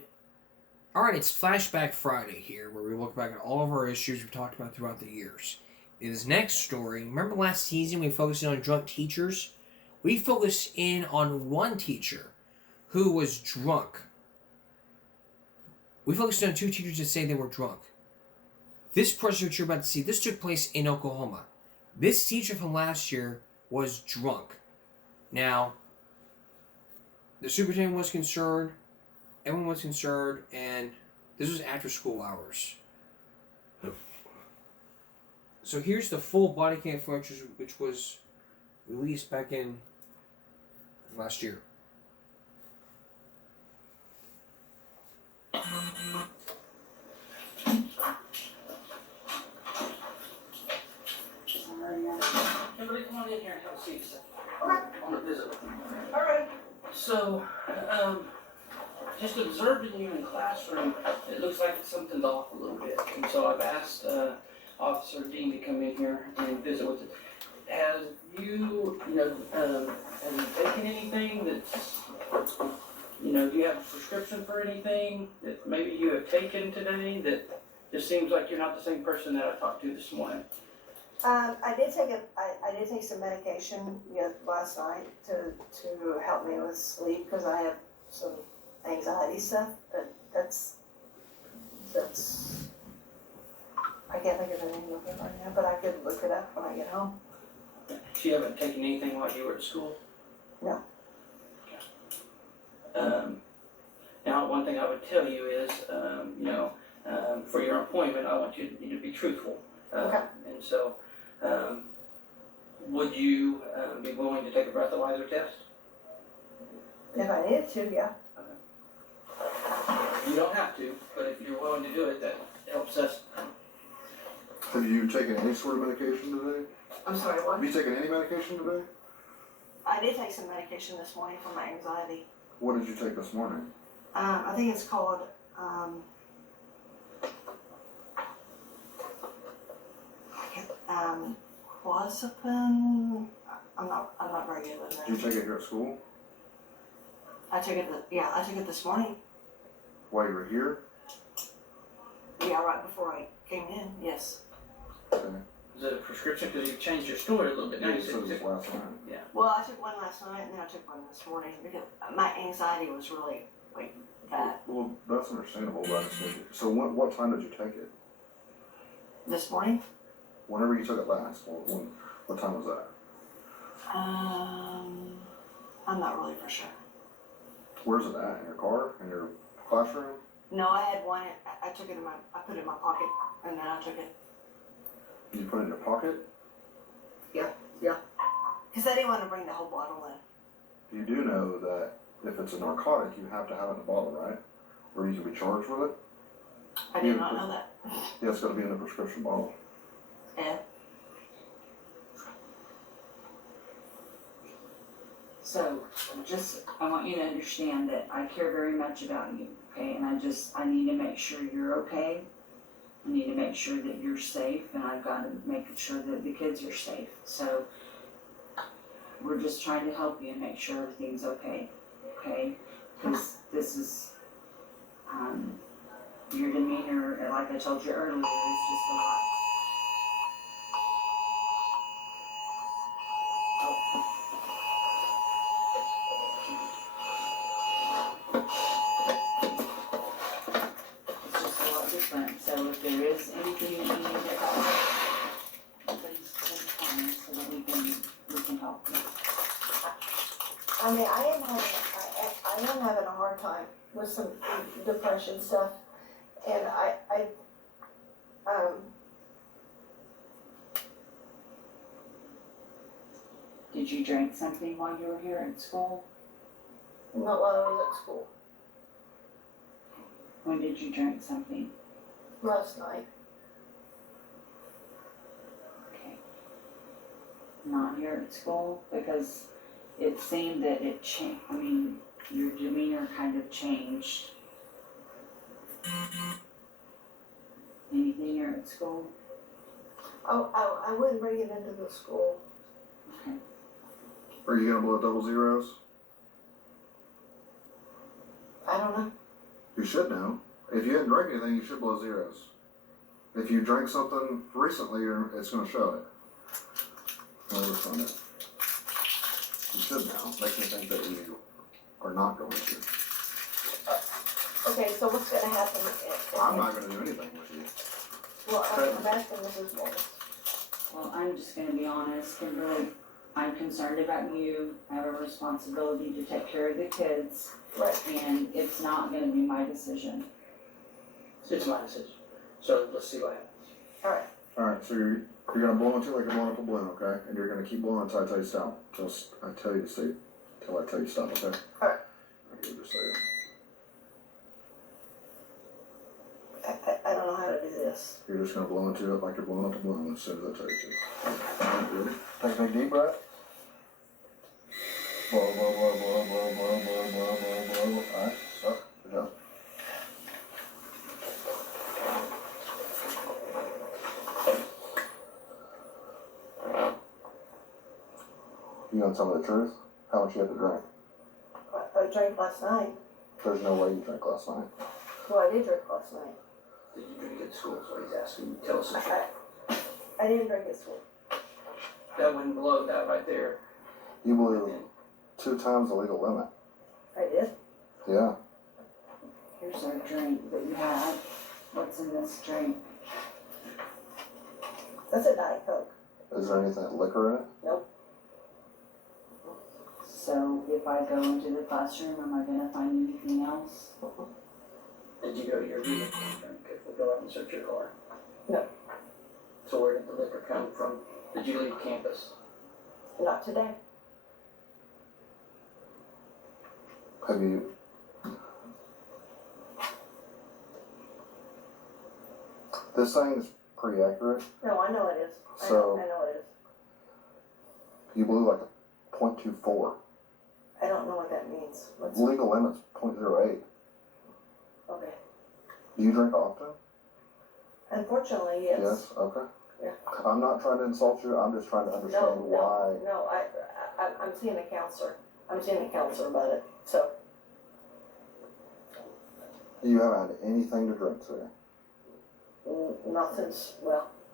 it's Flashback Friday here, where we look back at all of our issues we've talked about throughout the years. In this next story, remember last season we focused on drunk teachers? We focused in on one teacher who was drunk. We focused on 2 teachers that say they were drunk. This person that you're about to see, this took place in Oklahoma. This teacher from last year was drunk. Now, the superintendent was concerned, everyone was concerned, and this was after school hours. So here's the full body cam footage, which was released back in last year. Everybody come on in here and have a seat. I want to visit with you. All right. So, just observing you in the classroom, it looks like something's off a little bit. And so I've asked Officer Dean to come in here and visit with it. Have you taken anything that's, do you have a prescription for anything that maybe you have taken today that just seems like you're not the same person that I talked to this morning? I did take some medication last night to help me with sleep because I have some anxiety stuff. But that's I can't think of the name of it right now, but I could look it up when I get home. So you haven't taken anything while you were at school? No. Now, one thing I would tell you is, for your appointment, I want you to be truthful. Okay. And so, would you be willing to take a breathalyzer test? If I needed to, yeah. You don't have to, but if you're willing to do it, that helps us. Have you taken any sort of medication today? I'm sorry, what? Have you taken any medication today? I did take some medication this morning for my anxiety. What did you take this morning? I think it's called, clozapine. I'm not very good with that. Did you take it here at school? I took it this morning. While you were here? Yeah, right before I came in, yes. Okay. Is it a prescription? Because you've changed your story a little bit now. Yeah, You you said said this last night. Yeah. Well, I took one last night and then I took one this morning because my anxiety was really like bad. Well, that's understandable, but I just need so what time did you take it? This morning? Whenever you took it last, what time was that? I'm not really for sure. Where's it at? In your car? In your classroom? No, I had one. I took it I put it in my pocket and then I took it. You put it in your pocket? Yeah. Because I didn't want to bring the whole bottle in. You do know that if it's a narcotic, you have to have it in the bottle, right? Or you can be charged with it? I did not know that. Yeah, it's got to be in the prescription bottle. Yeah. So, I want you to understand that I care very much about you, okay? And I need to make sure you're okay. I need to make sure that you're safe, and I've got to make sure that the kids are safe. So, we're just trying to help you and make sure everything's okay, okay? Because this is, your demeanor, like I told you earlier, is just a lot. It's just a lot different, so if there is anything that you need to help, please send comments so that we can help you. I mean, I am having a hard time with some depression stuff, and Did you drink something while you were here at school? not while I was at school When did you drink something? last night. Okay. Not here at school, because it seemed that it changed, your demeanor kind of changed. Anything here at school? I wouldn't bring it into the school. Okay. Are you gonna blow double zeros? I don't know. You should know. If you hadn't drank anything, you should blow zeros. If you drank something recently, it's gonna show it. Well, let's find it. You should now. Makes me think that you are not going to. Okay, so what's gonna happen I'm not gonna do anything with you. Well, I'm asking Mrs. Wallace. Well, I'm just gonna be honest, Kimberly. I'm concerned about you. I have a responsibility to take care of the kids. Right. And it's not gonna be my decision. It's my decision. So let's see what happens. Alright, so you're gonna blow into it like you're blowing up a balloon, okay? And you're gonna keep blowing until I tell you stop. Till I tell you to stay. Till I tell you stop, okay? Alright. I'll give it a second. I don't know how to do this. You're just gonna blow into it like you're blowing up a balloon as soon as I tell you to. Alright, ready? Take a big deep breath. Blow, blow, blow, blow, blow, blow, blow, blow, blow, blow. Alright, stop. Good job. You gonna tell me the truth? How much you had to drink? I drank last night. There's no way you drank last night. Well, I did drink last night. Did you drink at school? So he's asking. Tell us the truth. I didn't drink at school. That wouldn't blow that right there. You blew 2 times the legal limit. I did? Yeah. Here's our drink that you had. What's in this drink? That's a Diet Coke. Is there anything liquor in it? Nope. So if I go into the classroom, am I gonna find anything else? Did you go to your vehicle and drink if we go out and search your car? No. So where did the liquor come from? Did you leave campus? Not today. Have you? This thing is pretty accurate. No, I know it is. So- I know it is. You blew like a .24. I don't know what that means. What's Legal limit's .08. okay? Do you drink often? Unfortunately, yes. Yes. Okay. Yeah. I'm not trying to insult you. I'm just trying to understand why. No. I'm seeing a counselor. I'm seeing a counselor about it. So You haven't had anything to drink today. not since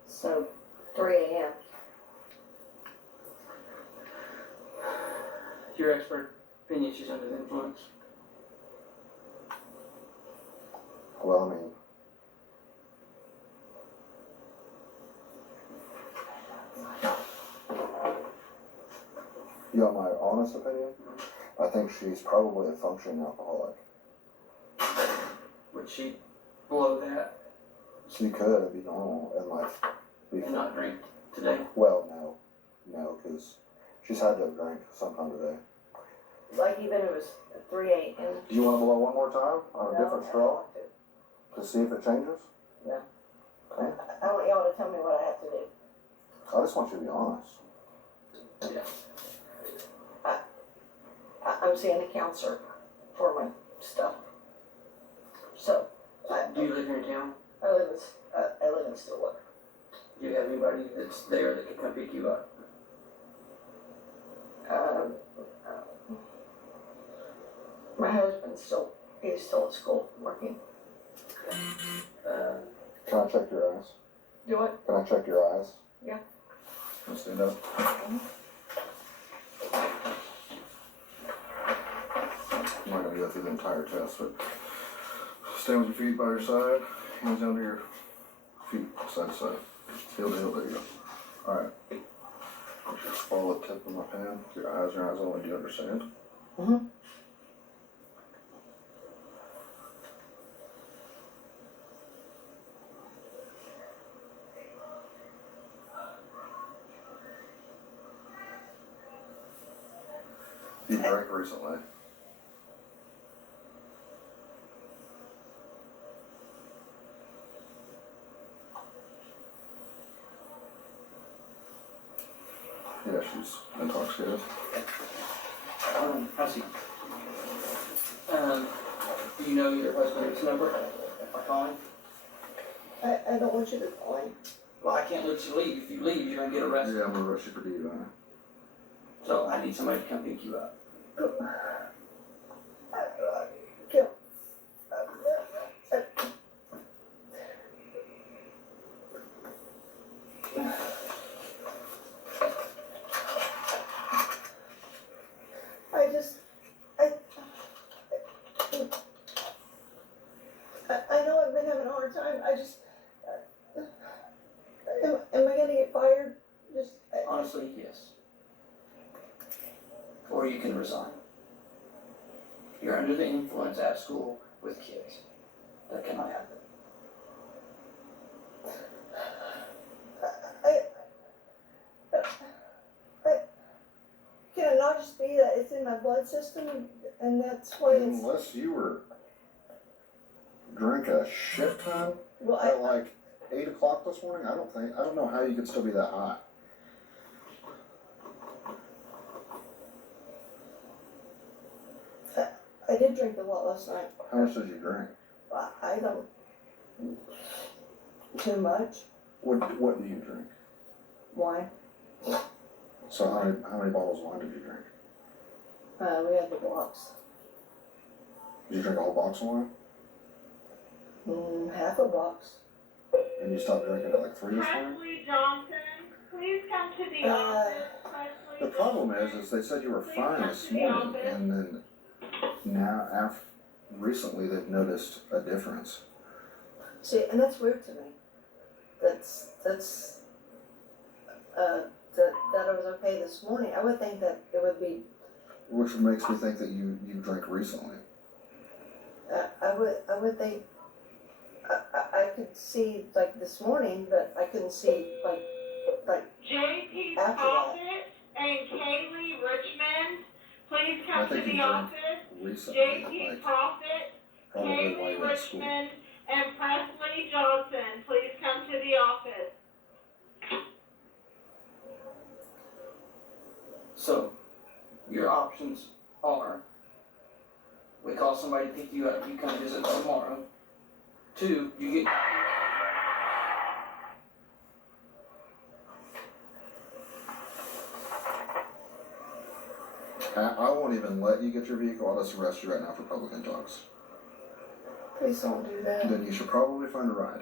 so 3 a.m. Your expert opinion she's under the influence. Well, I mean, you want my honest opinion? I think she's probably a functioning alcoholic. Would she blow that She could be normal and like be and not drink today? Well, no, because she's had to have drank sometime today. Like even if it was 3 a.m. Do you want to blow one more time on a No, different I straw don't want to see if it changes? No. Okay. I want y'all to tell me what I have to do. I just want you to be honest. Yeah. I'm seeing a counselor for my stuff. So Do you live here in town? I live in Stillwater. Do you have anybody that's there that can come pick you up? My husband's he's still at school working. Can I check your eyes? Do what? Can I check your eyes? Yeah. Can I stand up? I'm not gonna go through the entire test, but stand with your feet by your side, hands under your feet, side to side. Heel to heel, there you go. Alright. Just follow the tip of my pen. Your eyes only, do you understand? Mm-hmm. You drank recently. Yeah, she's intoxicated. I see. Do you know your husband's number? If I call him? I don't want you to call him. Well, I can't let you leave. If you leave, you're gonna get arrested. Yeah, I'm gonna rush you for DUI. So I need somebody to come pick you up. Kill. I know I've been having a hard time. Am I gonna get fired? Honestly, yes. Or you can resign. You're under the influence at school with kids. That cannot happen. Can it not just be that it's in my blood system and that's why it's... Unless you were drink a shit ton Well, at like 8 o'clock this morning, I don't know how you could still be that high. I did drink a lot last night. How much did you drink? I don't... Too much. What do you drink? Wine. So how many bottles of wine did you drink? We had the box. Did you drink a whole box of wine? Half a box. And you stopped drinking at like 3 this morning? Presley Johnson, please come to the office. Presley The problem is they said you were fine this morning, and then now, recently they've noticed a difference. See, and that's weird to me. That's that it was okay this morning. I would think that it would be, Which makes me think that you drank recently. I would think, I could see like this morning, but I couldn't see like JP after that. Profit and Kaylee Richmond, please I come to think you the drank office. recently, JP like Profit, probably while Kaylee you were at school. Richmond, and Presley Johnson, please come to the office. So, your options are, we call somebody to pick you up, you come visit tomorrow. 2, you get... I won't even let you get your vehicle. I'll just arrest you right now for public intox. Please don't do that. Then you should probably find a ride.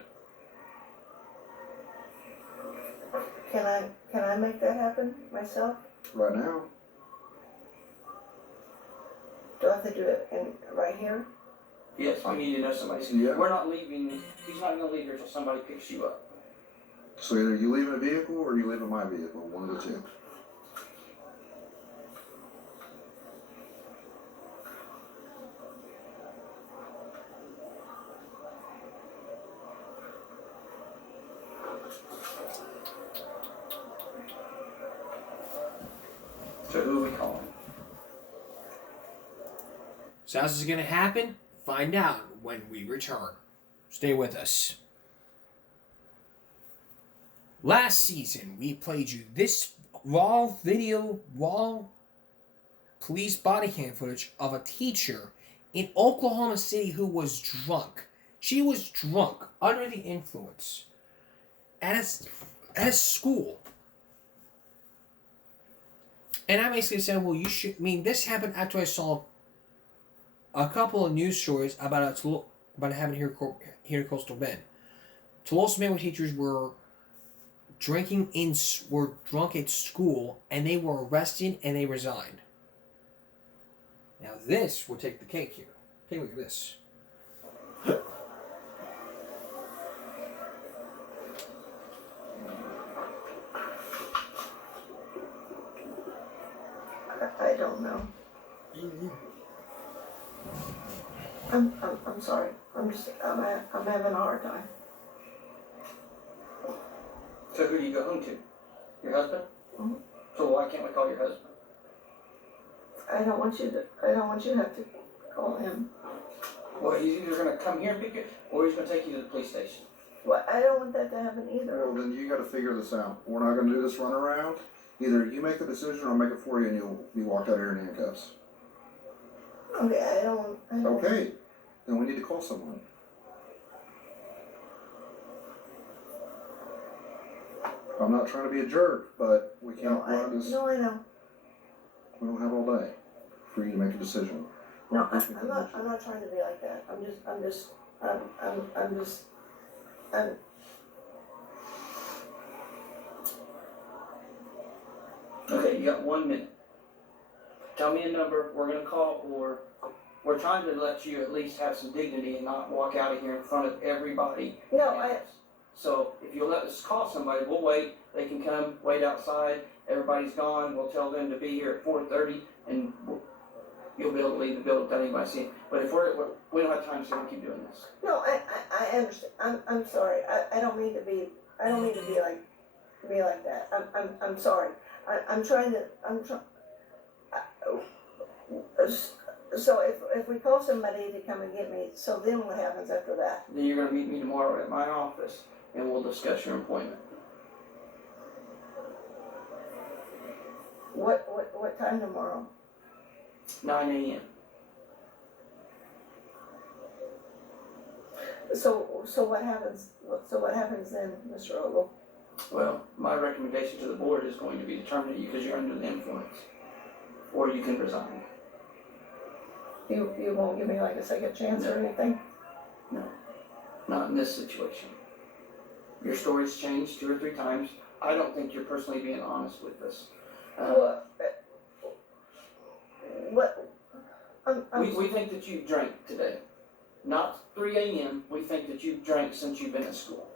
Can I make that happen myself? Right now. Do I have to do it right here? Yes, we need to know somebody's... Yeah. We're not leaving, he's not gonna leave here until somebody picks you up. So either you leave in a vehicle or you leave in my vehicle. One of the two. So who are we calling? So how's this going to happen? Find out when we return. Stay with us. Last season, we played you this raw police body cam footage of a teacher in Oklahoma City who was drunk. She was drunk, under the influence, at a school. And I basically said, well, you should... I mean, this happened after I saw a couple of news stories about it happening here in Coastal Bend. Tulsa Manway teachers were drunk at school, and they were arrested and they resigned. Now this will take the cake here. Take a look at this. I don't know. I'm sorry. I'm having a hard time. So who do you go home to? Your husband? Mm-hmm. So why can't we call your husband? I don't want you to have to call him. Well, he's either gonna come here and pick you, or he's gonna take you to the police station. Well, I don't want that to happen either. Well, then you got to figure this out. We're not going to do this run around. Either you make the decision or I'll make it for you and you'll be walked out here in handcuffs. Okay, I don't. Okay, then we need to call someone. I'm not trying to be a jerk, but we can't run this. No, I know. We don't have all day for you to make a decision. No, I'm not trying to be like that. I'm Okay, you got 1 minute. Tell me a number, we're gonna call, or we're trying to let you at least have some dignity and not walk out of here in front of everybody. No, So if you'll let us call somebody, we'll wait. They can come, wait outside. Everybody's gone. We'll tell them to be here at 4:30, and you'll be able to leave the building without anybody seeing. But if we don't have time to sit and keep doing this. No, I understand. I'm sorry. I don't mean to be like that. I'm sorry. I'm trying to. So if we call somebody to come and get me, so then what happens after that? Then you're gonna meet me tomorrow at my office, and we'll discuss your appointment. What time tomorrow? 9 a.m. So what happens? So what happens then, Mr. Ogle? Well, my recommendation to the board is going to be to terminate you because you're under the influence, or you can resign. You won't give me like a second chance or anything? No, not in this situation. Your story's changed 2 or 3 times. I don't think you're personally being honest with us. We think that you drank today. Not 3 a.m. We think that you've drank since you've been at school.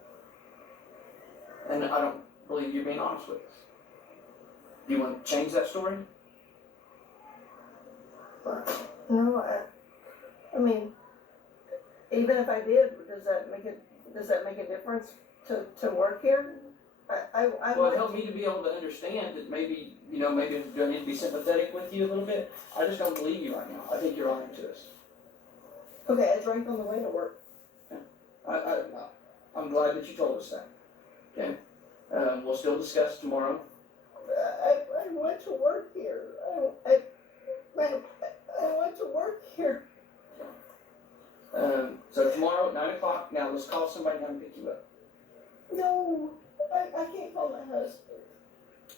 And I don't believe you're being honest with us. Do you want to change that story? No, I mean, even if I did, does that make a difference to work here? I Well, it helped me to be able to understand that maybe, maybe I need to be sympathetic with you a little bit. I just don't believe you right now. I think you're lying to us. Okay, I drank on the way to work. I'm glad that you told us that. Okay? We'll still discuss tomorrow. I went to work here. I went to work here. So tomorrow at 9 o'clock, now let's call somebody down and pick you up. No, I can't call my husband.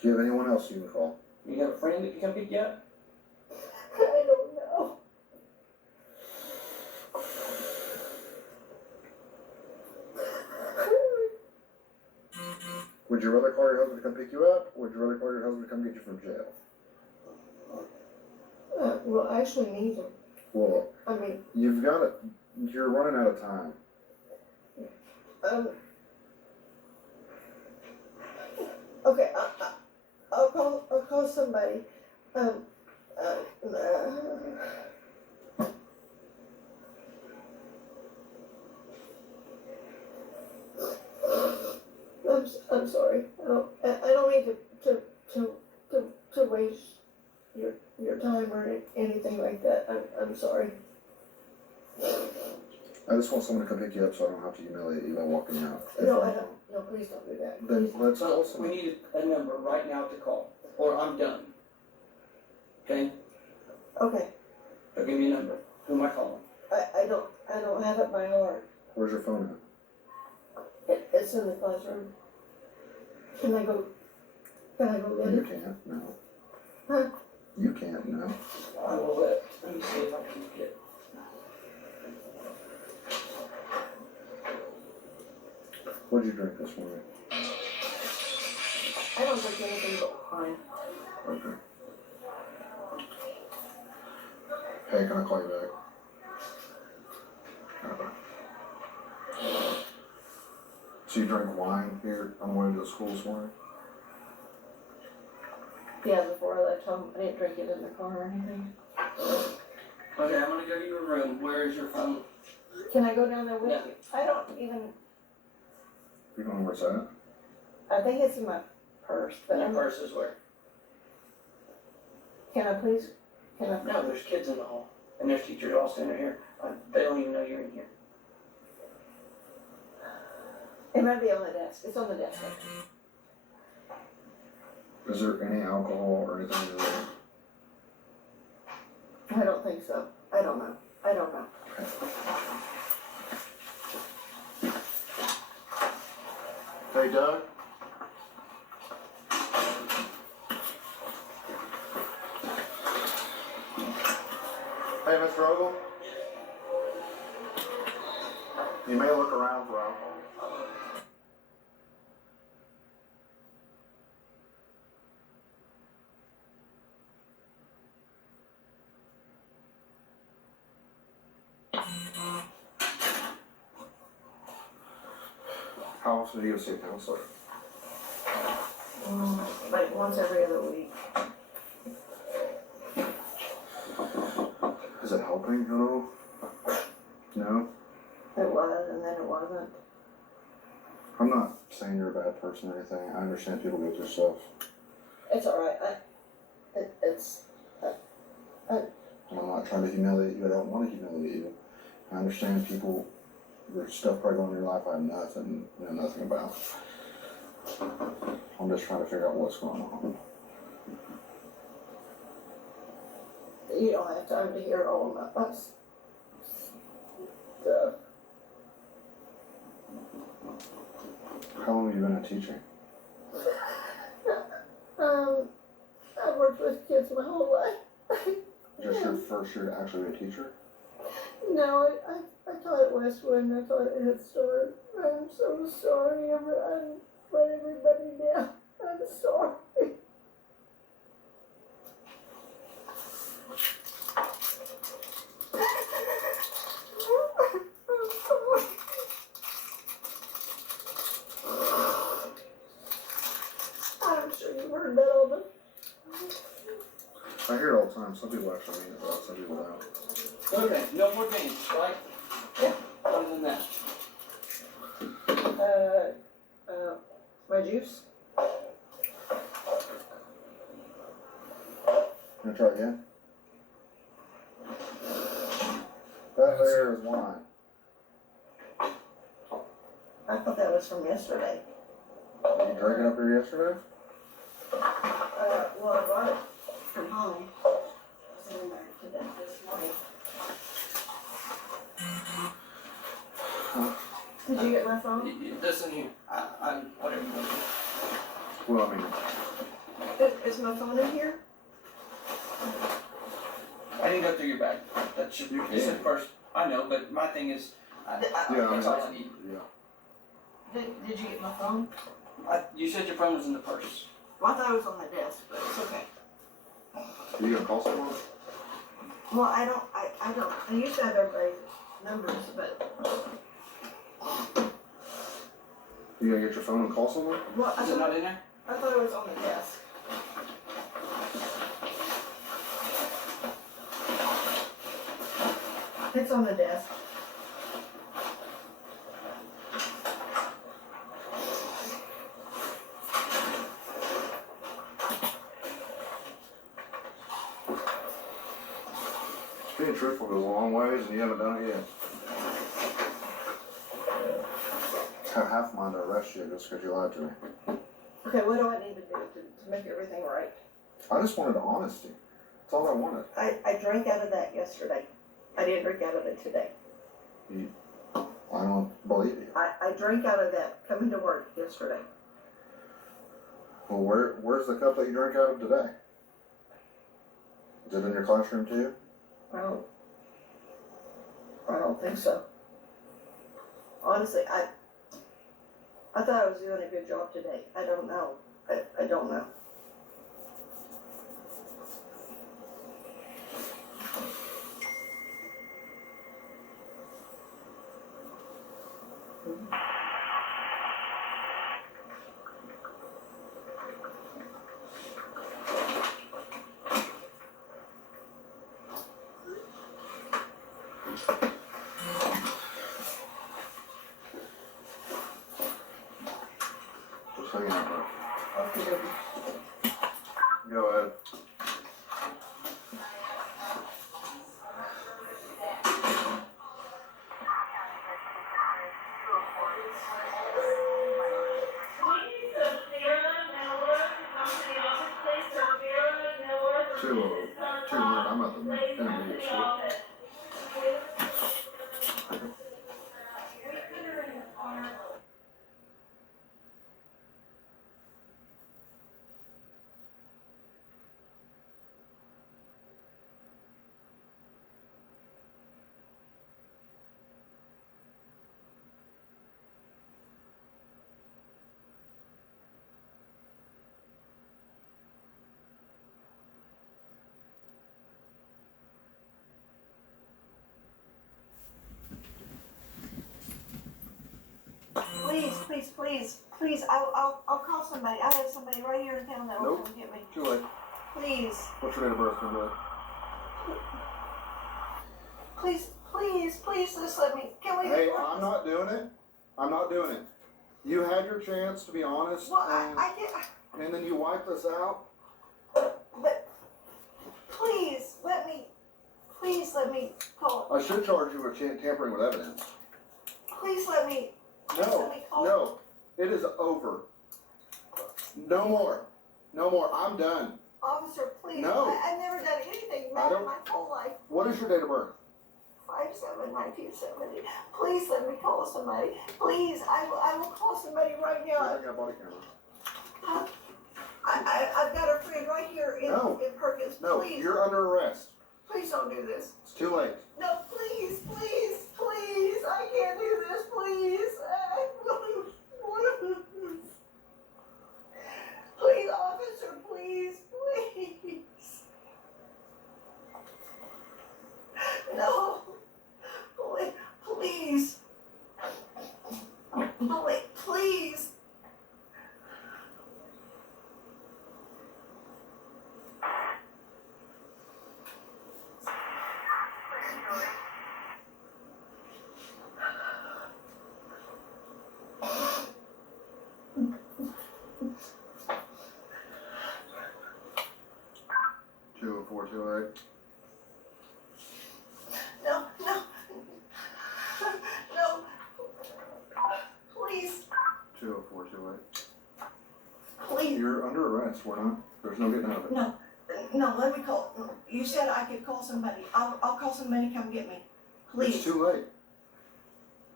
Do you have anyone else you can call? You have a friend that can come pick you up? I don't know. Would you rather call your husband to come pick you up, or would you rather call your husband to come get you from jail? Well, actually, neither. Well, I mean, you're running out of time. Okay, I'll call somebody. I'm sorry. I don't mean to waste your time or anything like that. I'm sorry. I just want someone to come pick you up so I don't have to humiliate you by walking out. No, I don't. No, please don't do that. Then let's call We someone. need a number right now to call, or I'm done. Okay? Okay. So give me a number. Who am I calling? I don't have it by heart. Where's your phone It's in the classroom. Can I go get at? You it? can't, no. Huh? You can't, no. I will let me see if I can get. What'd you drink this morning? I don't drink anything but wine. Okay. Hey, can I call you back? Okay. So you drank wine here on the way to the school this morning? Yeah, before I left home, I didn't drink it in the car or anything. Okay, I'm gonna go to your room. Where is your phone? Can I go down there with Yeah. you? I don't even. You don't know where it's at? I think it's in my purse, but Your purse is where? Can I please? No, there's kids in the hall, and there's teachers all standing here. They don't even know you're in here. It might be on the desk. It's on the desk. Is there any alcohol or anything in there? I don't think so. I don't know. Hey, Doug? Hey, Mr. Ogle? You may look around for alcohol. How often do you go see a counselor? Like once every other week. Is it helping at all? No? It was, and then it wasn't. I'm not saying you're a bad person or anything. I understand people go through stuff. It's alright. I'm not trying to humiliate you. I don't want to humiliate you. I understand people, there's stuff probably going on in your life I know nothing about. I'm just trying to figure out what's going on. You don't have time to hear all of my stuff. How long have you been a teacher? I've worked with kids my whole life. Just your first year to actually be a teacher? No, I taught at Westwood and I taught at Head Start. I'm so sorry. I let everybody down. I'm sorry. I'm sure you've heard that all the time. Some people actually mean it, but some people don't. Okay, no more games, right? Yeah. Other than that. My juice? Gonna try again? That there is wine. I thought that was from yesterday. Did you drink it up here yesterday? Well, I brought it from home. I was in there today, this morning. Did you get my phone? Listen here, I whatever you want to do. Well, I mean, Is my phone in here? I didn't go through your bag. That's your, You you said can. first. I know, but my thing is, yeah, I mean, that's all I need. yeah. Did you get my phone? You said your phone was in the purse. Well, I thought it was on the desk, but it's okay. Are you gonna call someone? Well, I don't, I used to have everybody's numbers, but, You gonna get your phone and call someone? well, Is it not in there? I thought it was on the desk. It's on the desk. Being truthful goes a long ways, and you haven't done it yet. I have mine to arrest you just because you lied to me. Okay, what do I need to do to make everything right? I just wanted honesty. That's all I wanted. I drank out of that yesterday. I didn't drink out of it today. I don't believe you. I drank out of that coming to work yesterday. Well, where's the cup that you drank out of today? Is it in your classroom too? I don't think so. Honestly, I thought I was doing a good job today. I don't know. I don't know. Just hanging out, bro. Okay. Go ahead. Too hard. I'm at the intermediate school. Please, I'll call somebody. I have somebody right here in town that will come get me. Too late. Please. What's your date of birth, Kimberly? Please, just let me. Can we? Hey, I'm not doing it. I'm not doing it. You had your chance to be honest, Well, and, I get. and then you wiped us out. But please let me call. I should charge you with tampering with evidence. Please let me. No, it is over. No more. I'm done. Officer, please. No. I've never done anything bad in my whole life. What is your date of birth? 5/7/1970. Please let me call somebody. Please, I will call somebody right now. I got a body camera. I've got a friend right here in Perkins. No, Please. you're under arrest. Please don't do this. It's too late. No, please. I can't do this, please. Please, officer, please. No. Please. Please. Please. You're under arrest. We're not. There's no getting out of it. No, let me call. You said I could call somebody. I'll call somebody to come get me. Please. It's too late.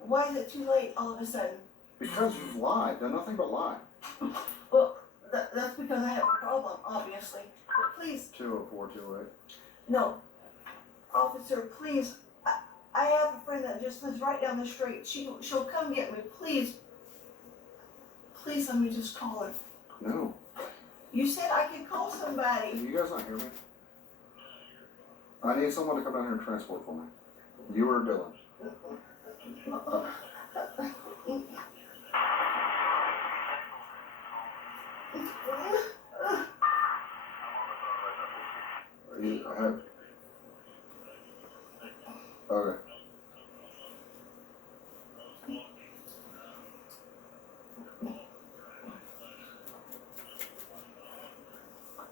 Why is it too late all of a sudden? Because you've lied. Done nothing but lie. Well, that's because I have a problem, obviously. But please. 20428. No. Officer, please. I have a friend that just lives right down the street. She'll come get me. Please. Please let me just call her. No. You said I could call somebody. Can you guys not hear me? I need someone to come down here and transport for me. You or Dylan. I have. Okay.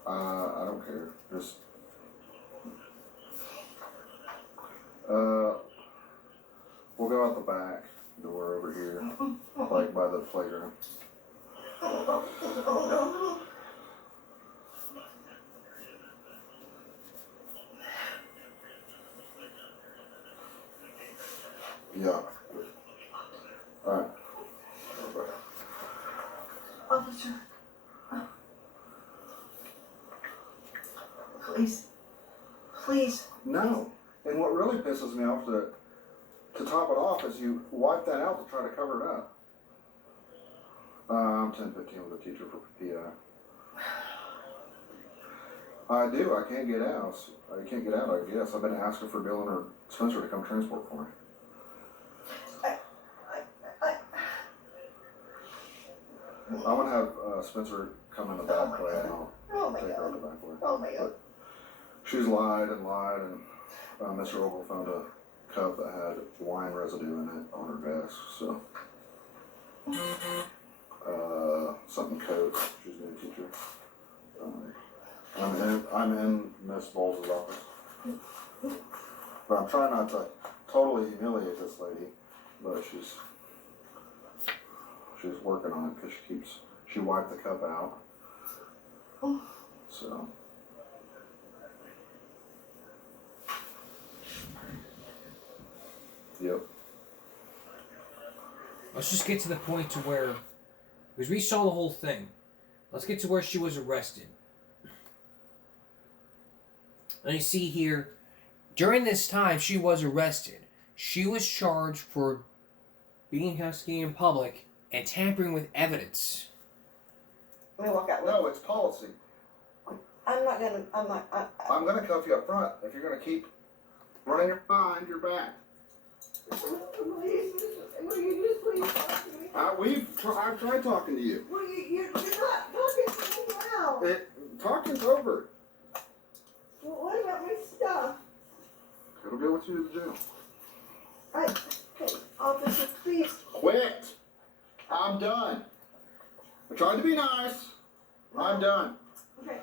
I don't care. Just. We'll go out the back door over here, like by the playground. Yeah. Alright. Officer. Please. Please. No. And what really pisses me off to top it off is you wipe that out to try to cover it up. I'm 1015 with a teacher for PI. I do. I can't get out. I can't get out, I guess. I've been asking for Dylan or Spencer to come transport for me. I'm gonna have Spencer come in the back way and I'll take her in the back way. Oh my God. But she's lied, and Mr. Ogle found a cup that had wine residue in it on her desk, so. Something coat. She's a new teacher. I'm in Miss Bowles' office. But I'm trying not to totally humiliate this lady, but she's working on it because she wiped the cup out. So. Yep. Let's just get to the point to where, because we saw the whole thing. Let's get to where she was arrested. And you see here, during this time she was arrested. She was charged for being intoxicated in public and tampering with evidence. Let me walk out. No, it's policy. I'm gonna cuff you up front if you're gonna keep running your behind your back. Please, will you just please talk to me? I've tried talking to you. Well, you're not talking to me now. Talking's over. Well, what about my stuff? It'll go with you to jail. Hey, officer, please. Quit. I'm done. I tried to be nice. I'm done. Okay.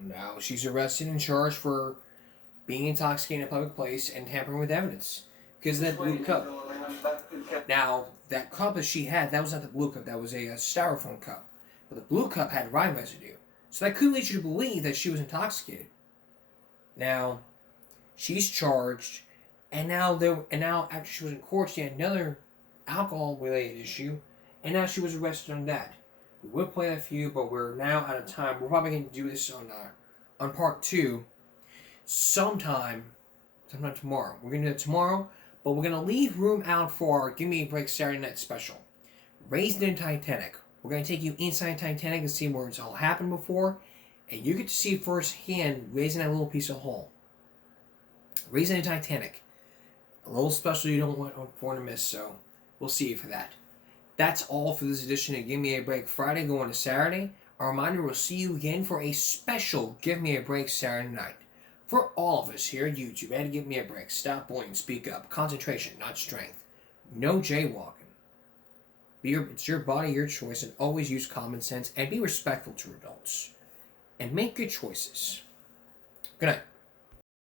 Now she's arrested and charged for being intoxicated in a public place and tampering with evidence. Because of that blue cup. Now, that cup that she had, that was not the blue cup, that was a styrofoam cup. But the blue cup had wine residue. So that could lead you to believe that she was intoxicated. Now, she's charged, and now after she was in court, she had another alcohol-related issue, and now she was arrested on that. We would play that for you, but we're now out of time. We're probably going to do this on part 2 sometime tomorrow. We're going to do it tomorrow, but we're going to leave room out for our Give Me a Break Saturday Night Special. Raised in Titanic. We're going to take you inside Titanic and see where it's all happened before, and you get to see firsthand raising that little piece of hull. Raising in Titanic. A little special you don't want to miss, so we'll see you for that. That's all for this edition of Give Me a Break Friday going to Saturday. A reminder, we'll see you again for a special Give Me a Break Saturday night. For all of us here at YouTube, and Give Me a Break, stop bullying, speak up, concentration, not strength. No jaywalking. It's your body, your choice, and always use common sense and be respectful to adults. And make good choices. Good night.